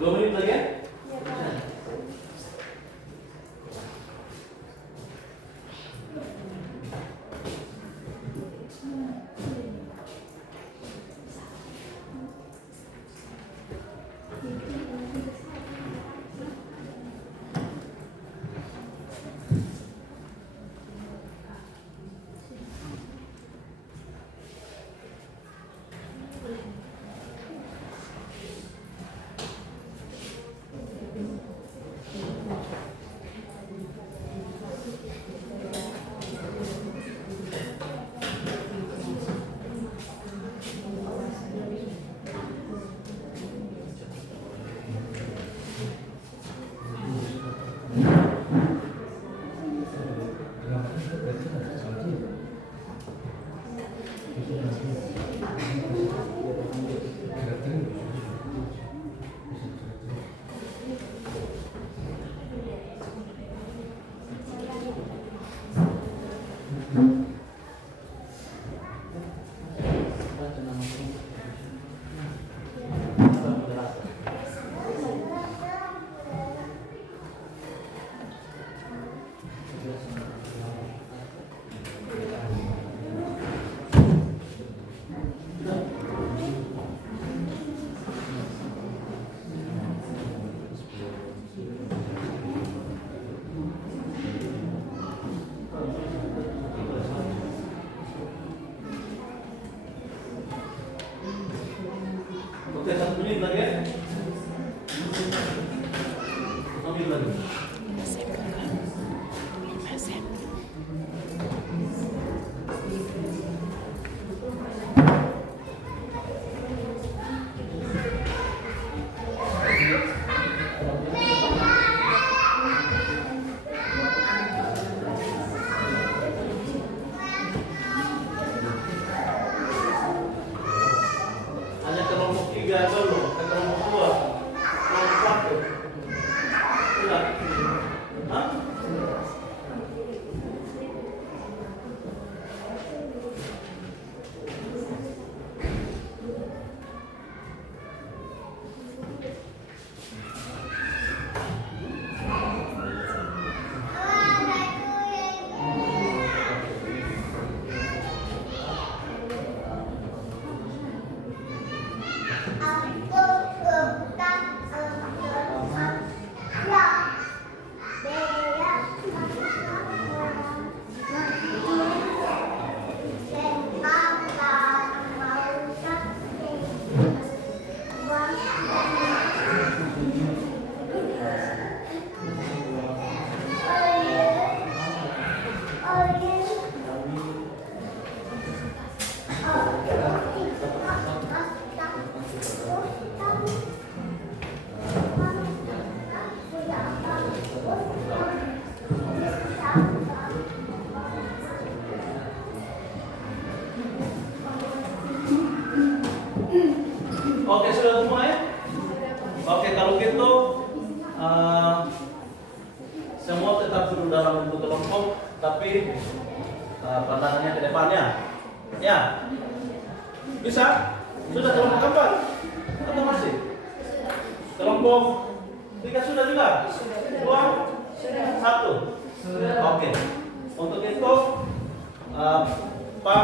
Dua menit lagi ya? Oke, 1 menit lagi ya. 1 menit lagi. Hanya kelompok 3 dulu, ke kelompok 2, kelompok 1. Sudah? Hah? Oke, sudah semua ya? Oke, kalau gitu semua tetap duduk dalam bentuk kelompok, tapi pandangannya ke depannya. Ya? Bisa? Sudah kelompok keempat? Atau masih? Kelompok 3 sudah juga? 2? 1? Oke. Untuk itu Pak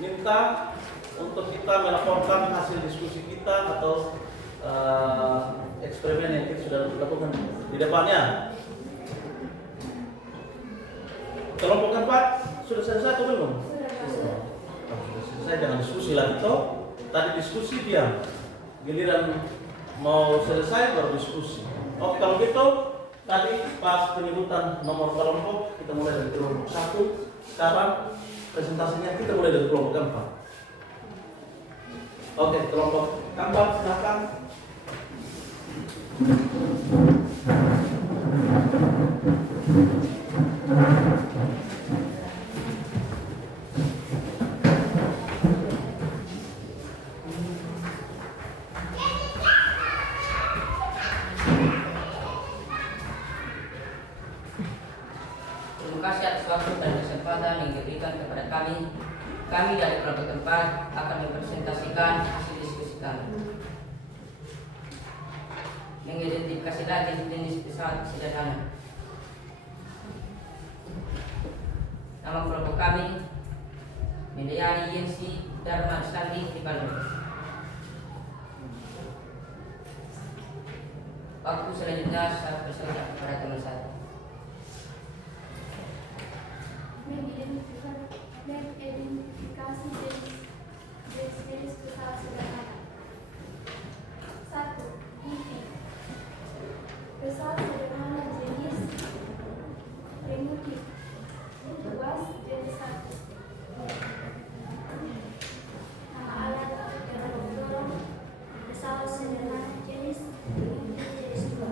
minta untuk kita melaporkan hasil diskusi kita atau eksperimen yang kita sudah lakukan di depannya. Kelompok keempat sudah selesai atau belum? Sudah selesai, jangan diskusi lagi toh. Tadi diskusi diam, giliran mau selesai baru diskusi. Oke, kalau gitu tadi pas penyebutan nomor kelompok kita mulai dari kelompok 1. Sekarang presentasinya kita mulai dari kelompok keempat. Oke, kelompok keempat silakan. kami dari beberapa tempat akan mempresentasikan hasil diskusi kami. Mengidentifikasi lagi jenis pesawat sederhana. Nama kelompok kami Mediani Yensi Dharma Sandi di Bandung. Waktu selanjutnya saya persilakan kepada teman saya. Mengidentifikasi jenis pesawat sederhana. 1. EV. Pesawat sederhana jenis primitif. 2. Jenis 1. Nama alat dorong pesawat sederhana jenis primitif jenis 2.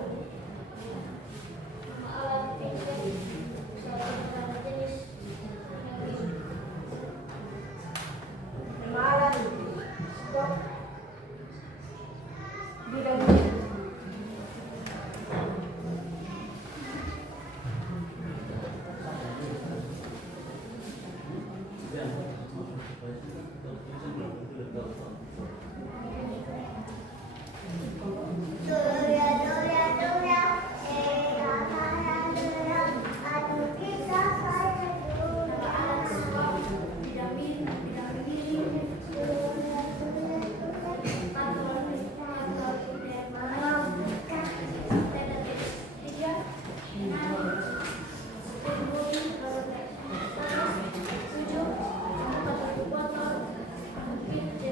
Nama alat engine pesawat sederhana jenis primitif. Nama alat stop bidang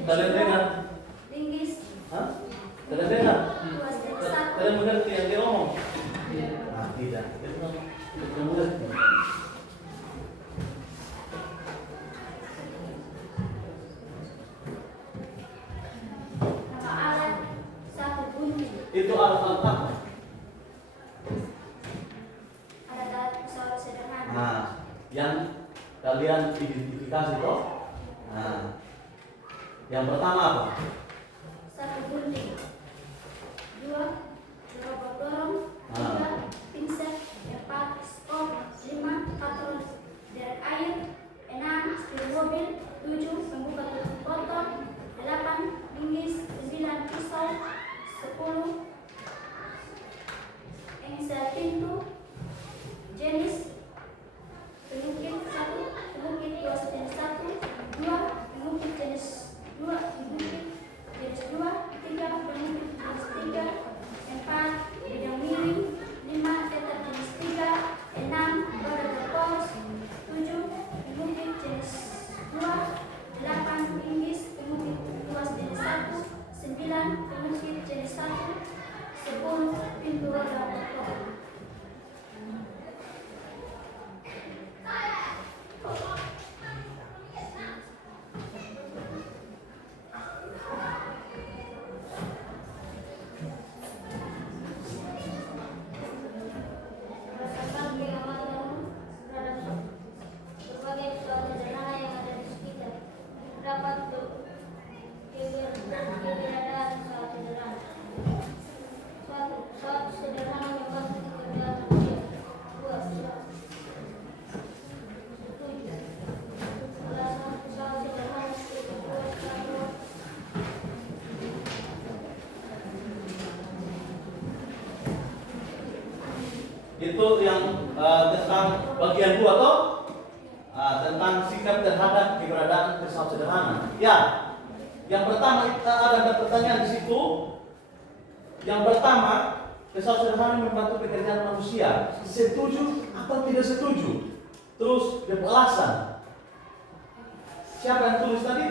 Kalian dengar? linggis Hah? Kalian dengar? luas dari Kalian 1. mengerti yang dia ngomong? Nah, tidak. Itu kan tidak mengerti. Nama alat 1. Bunyi. Itu alat-alat apa? Alat pesawat sederhana. Nah, yang kalian identifikasi toh? Nah, yang pertama apa? 1. Gunting. 2. Gerobak dorong. 3. Pinset. 4. Skop. 5. Patron derek air. 6. Setir mobil. 7. Pembuka tutup botol. 8. Linggis. 9. Pisau. 10. Engsel pintu. Jenis pengukit 1. Pengukit luas jenis 1. 2. Pengukit jenis 2. Pengukit jenis 2. 3. Pengukit jenis 3. 4. Bidang miring. 5. Tetap jenis 3. 6. Roda terpos. 7. Pengukit jenis 2. 8. Linggis. Pengukit luas jenis 1. 9. Pengukit jenis 1. 10. Pintu roda terpos. Berdasarkan pengamatan terhadap berbagai pesawat sederhana yang ada di sekitar, terdapat keberadaan pesawat sederhana. 1. Pesawat sederhana membantu pekerjaan manusia. 2. Setuju. Alasan pesawat sederhana seperti luas kantor. Itu yang tentang bagian 2 toh? Tentang sikap terhadap keberadaan pesawat sederhana. Ya. Yang pertama kita ada pertanyaan di situ. Yang pertama, pesawat sederhana membantu pekerjaan manusia. Setuju atau tidak setuju? Terus dia alasan. Siapa yang tulis tadi?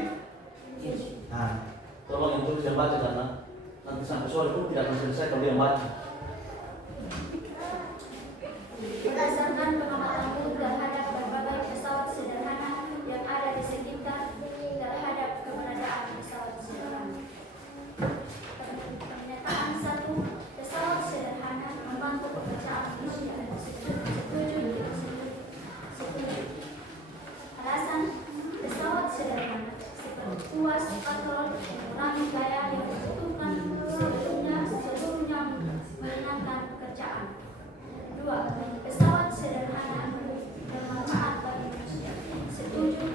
Nah, tolong yang tulis yang baca karena nanti sampai sore pun tidak akan selesai kalau dia baca. Berdasarkan pengamatanku terhadap berbagai pesawat sederhana yang ada di sekitar terhadap keberadaan pesawat sederhana. Pernyataan 1. Pesawat sederhana membantu pekerjaan manusia. Setuju. Setuju. Alasan pesawat sederhana seperti kuas patrol mengurangi biaya yang dibutuhkan seluruhnya meringankan pekerjaan. 2. Pesawat sederhana bermanfaat bagi manusia. Setuju.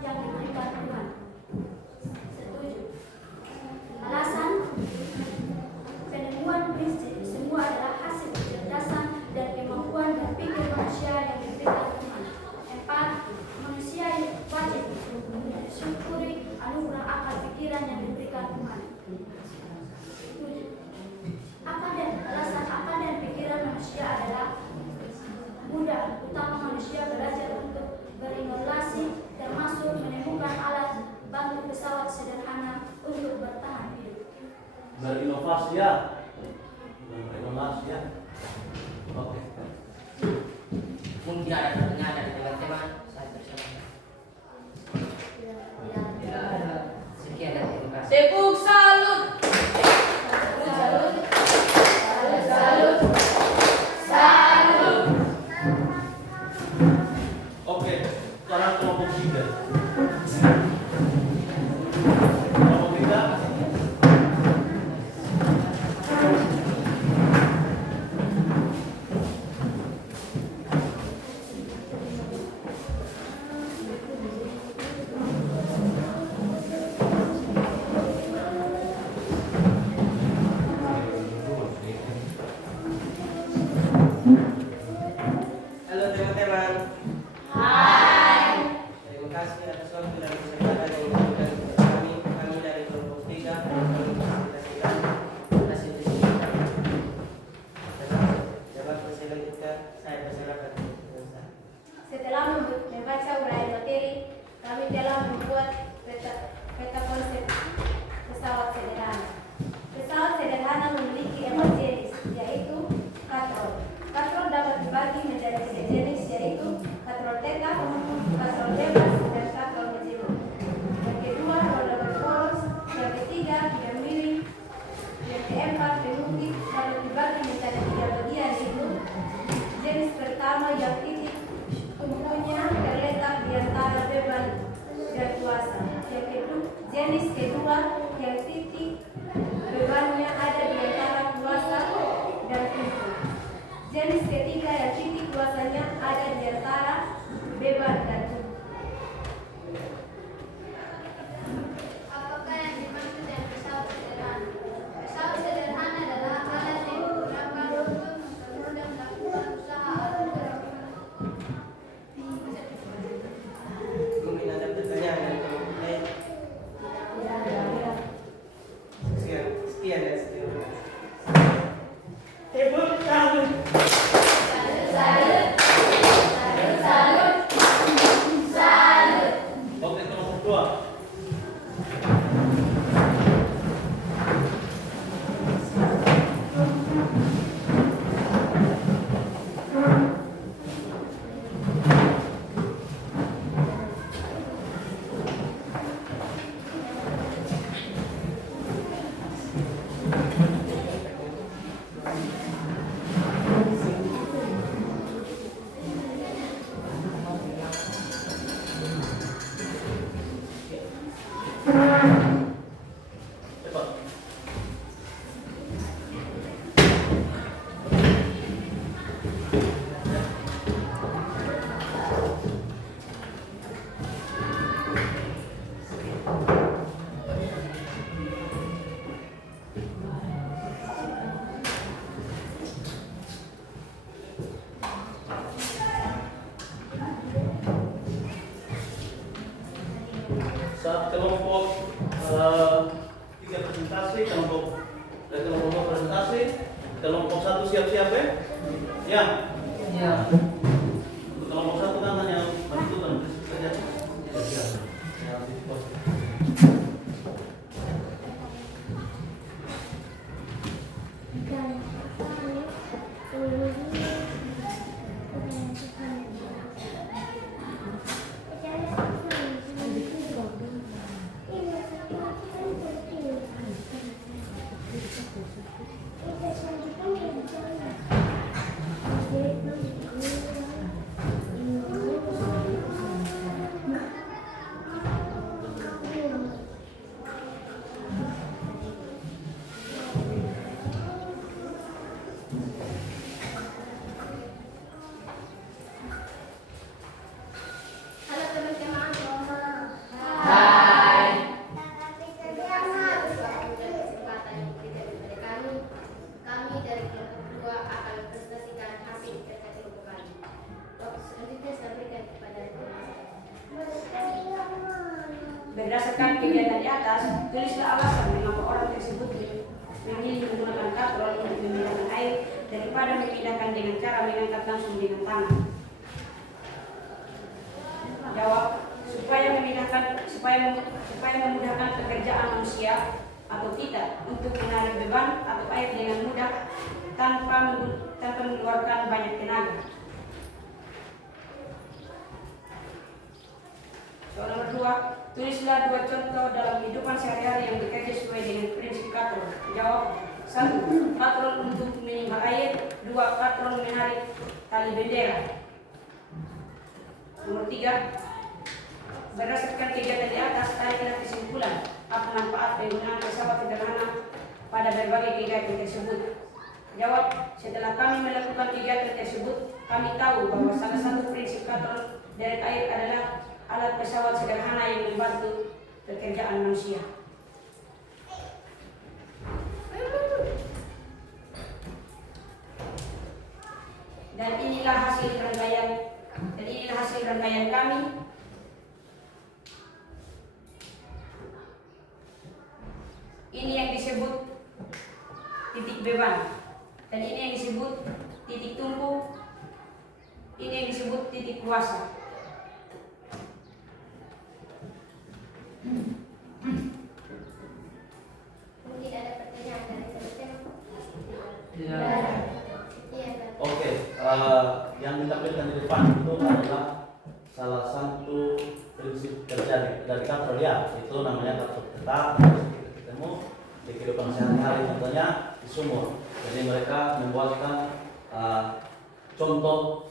yang diberikan Tuhan. Setuju. Alasan penemuan prinsip semua adalah hasil kecerdasan dan kemampuan berpikir manusia yang diberikan Tuhan. 4. Manusia wajib mensyukuri anugerah akal pikiran yang diberikan Tuhan. 7. Alasan akal dan pikiran manusia adalah mudah, utama manusia belajar untuk berinovasi, termasuk menemukan alat bantu pesawat sederhana untuk bertahan hidup. Berinovasi ya. Berinovasi ya. Oke. Mungkin ada pertanyaan dari teman-teman. Saya persilakan. Tidak ada. Sekian dan terima kasih. Tepuk salut. Oke, sekarang kelompok 3. Kelompok 3. Halo teman-teman. Hai. Terima kasih atas waktu dan kesempatan yang diberikan kepada kami dari kelompok 3 kami presentasikan hasil diskusi kami. Dapat selanjutnya saya persilakan. Setelah membaca uraian materi, kami telah membuat peta konsep pesawat sederhana. Pesawat sederhana memiliki 4 jenis, yaitu katrol. Katrol dapat dibagi menjadi 3 jenis, yaitu katrol tekap, katrol bebas, dan katrol menjemur. Yang kedua, roda berporos. Yang ketiga, yang miring. Yang keempat, pengukit, dapat dibagi menjadi 3 bagian, yaitu jenis pertama yang titik tumpunya terletak di antara beban dan kuasa. Jenis kedua yang titik bebannya ada di antara kuasa dan tumpu. Jenis ketiga yang titik kuasanya ada di antara beban dan tumpu. Apakah yang dimaksud dengan pesawat sederhana? Pesawat sederhana adalah alat yang digunakan untuk mempermudah melakukan usaha atau gerakan. Mungkin ada pertanyaan dari kelompok lain. Sekian dan terima kasih. Tepuk tangan. Oke, kelompok 2. Cepat. Saat kelompok 3 presentasi, kelompok 2 presentasi, kelompok 1 siap-siap ya? Ya. Ya. Untuk kelompok 1 kan hanya bantu dan saja. Ya. Thank you. Berdasarkan kegiatan di atas, tulislah alasan mengapa orang tersebut memilih menggunakan katrol untuk memindahkan air daripada memindahkan dengan cara mengangkat langsung dengan tangan. Jawab, supaya memudahkan pekerjaan manusia atau kita untuk menarik beban atau air dengan mudah tanpa mengeluarkan banyak tenaga. Soal nomor 2, tulislah 2 contoh dalam kehidupan sehari-hari yang bekerja sesuai dengan prinsip katrol. Jawab, 1. Katrol untuk menimba air. 2. Katrol menarik tali bendera. Nomor 3, berdasarkan kegiatan di atas, tariklah kesimpulan apa manfaat penggunaan pesawat sederhana pada berbagai kegiatan tersebut. Jawab, setelah kami melakukan kegiatan tersebut, kami tahu bahwa salah satu prinsip katrol derek air adalah alat pesawat sederhana yang membantu pekerjaan manusia. Dan inilah hasil rangkaian kami. Ini yang disebut titik beban, dan ini yang disebut titik tumpu, ini yang disebut titik kuasa. Mungkin ada pertanyaan dari teman-teman? Tidak. Iya, Kak. Oke, yang ditampilkan di depan itu adalah salah satu prinsip kerja dari katrol ya, itu namanya katrol tetap. Kita ketemu di kehidupan sehari-hari, contohnya di sumur. Jadi mereka membuatkan contoh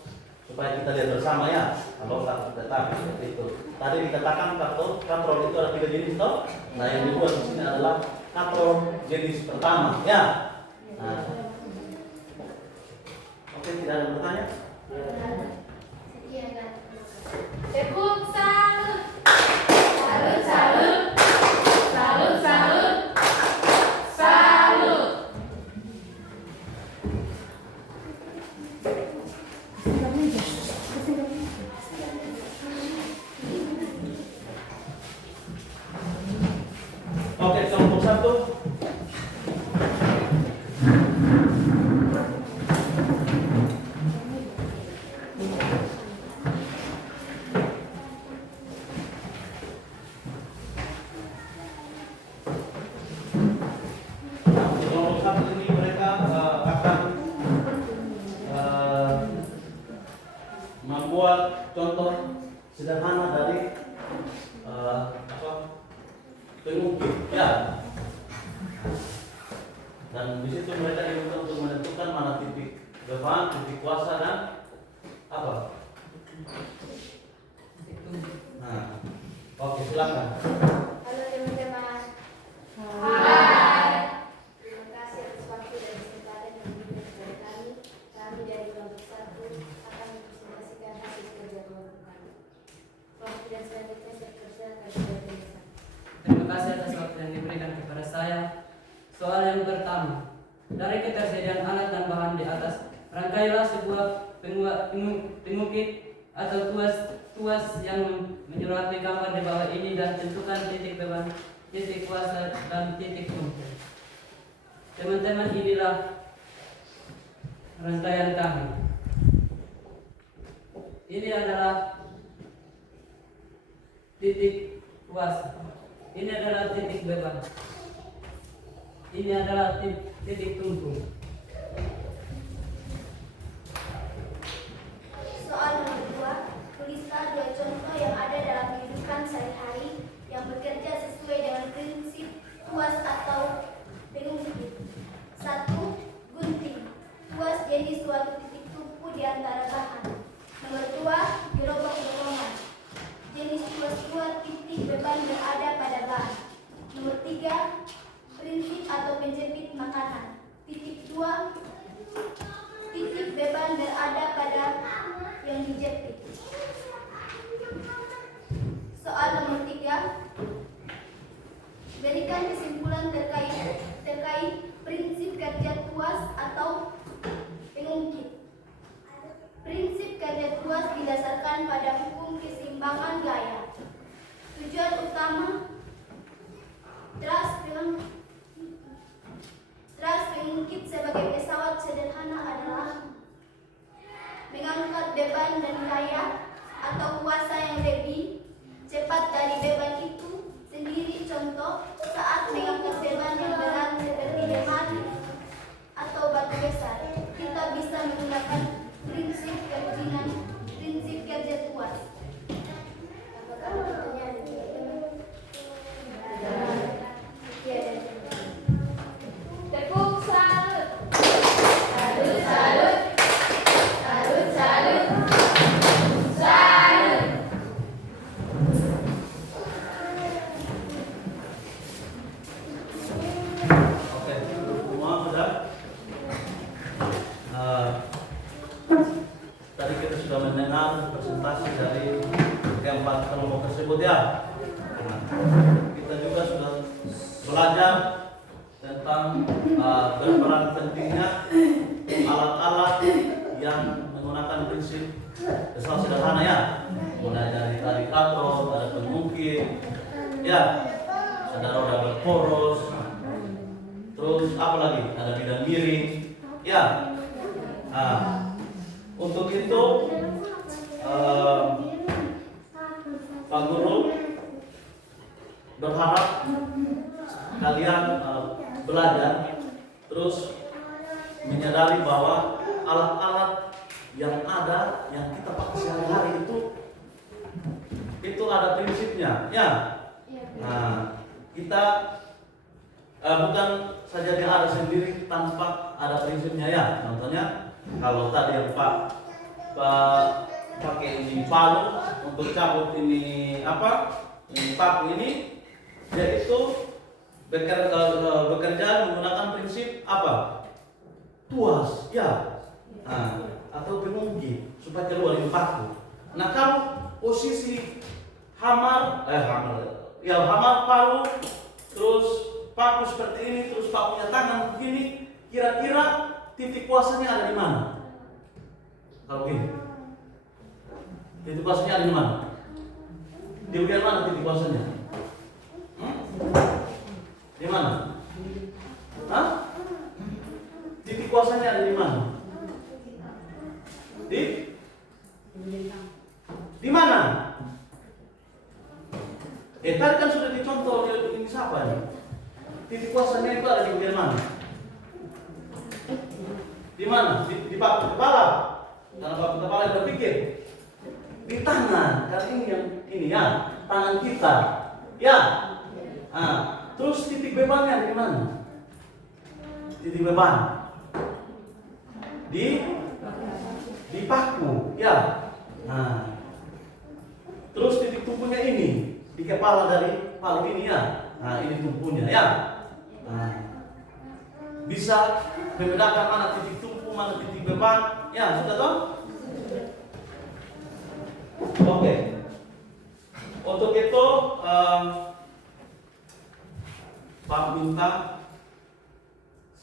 supaya kita lihat bersama ya, kalau katrol tetap seperti itu. Tadi dikatakan katrol itu ada 3 jenis toh. Nah, yang dibuat di sini adalah katrol jenis pertama ya. Nah, oke, tidak ada pertanyaan? Iya, Kak. Tepuk salut. Salut, salut. Salut, salut. Salut. Oke, kelompok 1. Kelompok 1 ini mereka akan membuat contoh sederhana dari pengukir ya. Dan di situ mereka diminta untuk menentukan mana titik beban, titik kuasa dan apa? Nah, oke, silakan. Halo teman-teman. Hai. Terima kasih atas waktu dan kesempatan yang diberikan kepada kami. Kami dari kelompok 1 akan mempresentasikan hasil kerja kelompok kami. Kelompok dan selanjutnya saya persilakan kepada Desa. Terima kasih atas waktu yang diberikan kepada saya. Soal yang pertama, dari ketersediaan alat dan bahan di atas, rangkailah sebuah pengukit atau tuas yang menyerupai gambar di bawah ini dan tentukan titik beban, titik kuasa dan titik tumpu. Teman-teman, inilah rangkaian kami. Ini adalah titik kuasa. Ini adalah titik beban. Ini adalah titik tumpu. Soal nomor 2, tulislah 2 contoh yang ada dalam kehidupan sehari-hari yang bekerja sesuai dengan prinsip tuas atau pengukir. 1. Gunting. Tuas jenis suatu titik tumpu di antara bahan. Nomor 2, gerobak dorongan. Jenis tuas titik beban berada pada bahan. Nomor 3, prinsip atau penjepit makanan. Titik 2, titik beban berada pada yang dijepit. Soal nomor 3, berikan kesimpulan terkait prinsip kerja tuas atau pengungkit. Prinsip kerja tuas didasarkan pada hukum keseimbangan gaya. Tujuan utama keempat kelompok tersebut ya. Nah, kita juga sudah belajar tentang berperan pentingnya alat-alat yang menggunakan prinsip pesawat sederhana ya. Mulai dari tali katron, ada pengungkit, ya, ada roda berporos, terus apa lagi? Ada bidang miring, ya. Nah, untuk itu Pak Guru berharap kalian belajar terus menyadari bahwa alat-alat yang ada yang kita pakai sehari-hari itu ada prinsipnya ya. Nah, kita bukan saja dia ada sendiri tanpa ada prinsipnya ya. Contohnya kalau tadi yang Pak pakai ini palu untuk cabut ini ini paku ini, yaitu bekerja menggunakan prinsip apa? Tuas ya. Nah, atau pengungkit supaya keluar ini paku. Nah, kalau posisi hamar palu terus paku seperti ini, terus pakunya tangan begini, kira-kira titik kuasanya ada di mana? Kalau gini, titik kuasanya ada di mana? Di bagian mana titik kuasanya? Di mana? Hah? Titik kuasanya ada di mana? Di mana? Tadi kan sudah dicontoh ini siapa nih? Titik kuasanya itu ada di bagian mana? Di mana? Di paku kepala. Karena paku kepala yang berpikir. Di tangan. Karena ini ya, tangan kita. Ya. Nah, terus titik bebannya ada di mana? Titik beban. Di paku, ya. Nah, terus titik tumpunya ini di kepala dari palu ini ya. Nah, ini tumpunya ya. Nah, bisa membedakan mana titik tumpu, mana titik beban, ya sudah toh? Oke. Untuk itu Pak minta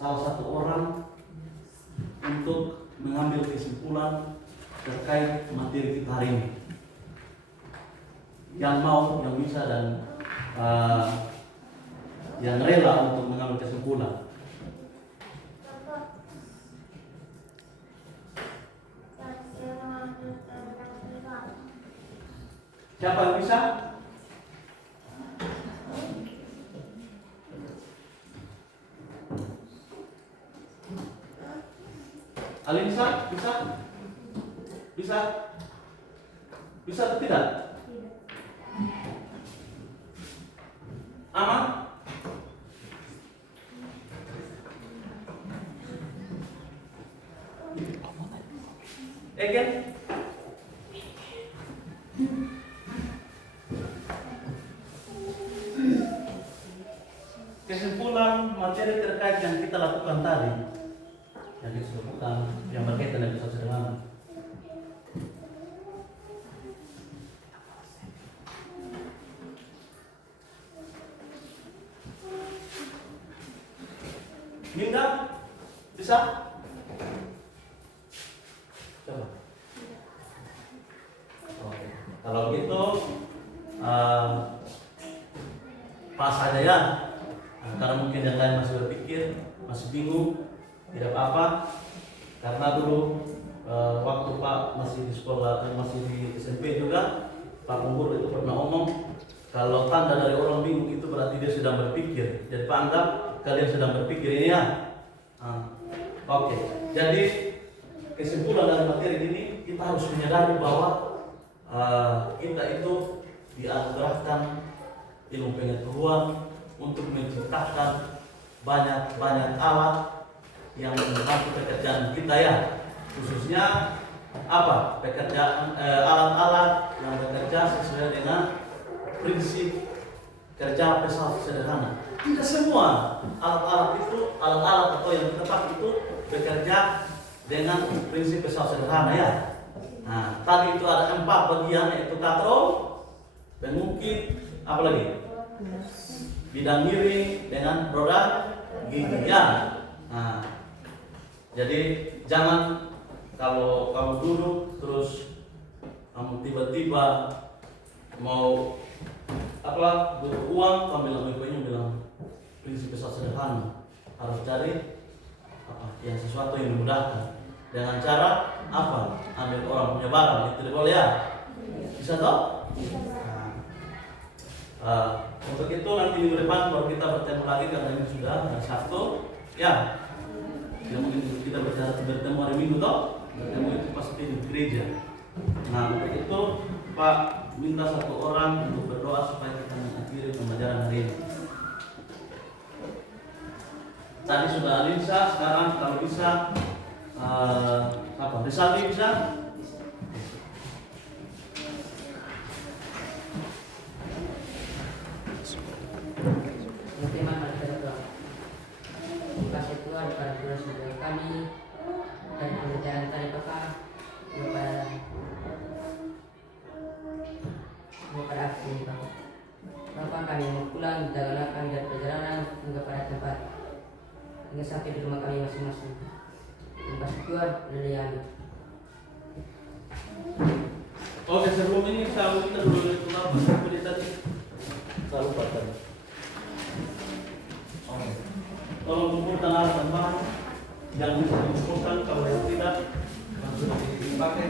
salah satu orang untuk mengambil kesimpulan terkait materi kita hari ini. Yang mau, yang bisa dan yang rela untuk mengambil kesimpulan. Siapa yang bisa? Alinsa, bisa? Bisa? Bisa atau tidak? Aman? Egen? Kesimpulan materi terkait yang kita lakukan tadi, yang disebutkan, yang berkaitan dengan pesawat sederhana. Minda, bisa? Coba. Oke. Kalau gitu, pas saja ya. Karena mungkin yang lain masih berpikir, masih bingung, tidak apa-apa. Karena dulu waktu Pak masih di sekolah, masih di SMP juga, Pak Guru itu pernah ngomong, kalau tanda dari orang bingung itu berarti dia sedang berpikir. Jadi Pak anggap kalian sedang berpikir ini ya. Oke. Jadi kesimpulan dari materi ini, kita harus menyadari bahwa kita itu dianugerahkan ilmu pengetahuan untuk menciptakan banyak alat yang membantu pekerjaan kita ya, khususnya apa? Pekerjaan alat-alat yang bekerja sesuai dengan prinsip kerja pesawat sederhana. Tidak semua alat-alat atau yang kita pakai itu bekerja dengan prinsip pesawat sederhana ya. Nah, tadi itu ada 4 bagian, yaitu katron, pengukit, apa lagi? Bidang miring dengan roda gigi ya. Nah, jadi jangan kalau kamu duduk terus kamu tiba-tiba mau apa butuh uang, kamu bilang prinsip besar sederhana, harus cari apa yang sesuatu yang memudahkan dengan cara apa, ambil orang punya barang, itu tidak boleh ya, bisa toh? Untuk itu nanti minggu depan baru kita bertemu lagi karena ini sudah hari Sabtu ya. Ya mungkin kita bertemu hari Minggu toh, bertemu itu pasti di gereja. Nah untuk itu Pak minta satu orang untuk berdoa supaya kita mengakhiri pembelajaran hari ini. Tadi sudah Alinsa, sekarang kalau bisa Rizaldi bisa? Terima kasih Tuhan. Terima kasih Tuhan pada saudara kami dan pembelajaran tadi Bapak kepada aku ini Bapak. Bapak kami mau pulang, jagalah kami dari perjalanan hingga pada tempat hingga sampai di rumah kami masing-masing. Terima kasih Tuhan, haleluya. Oke, sebelum ini kita dulu kenal Pak tadi. Saya lupa tadi. Tolong kumpulkan alat tambahan, jangan bisa dikumpulkan kalau yang tidak langsung dipakai.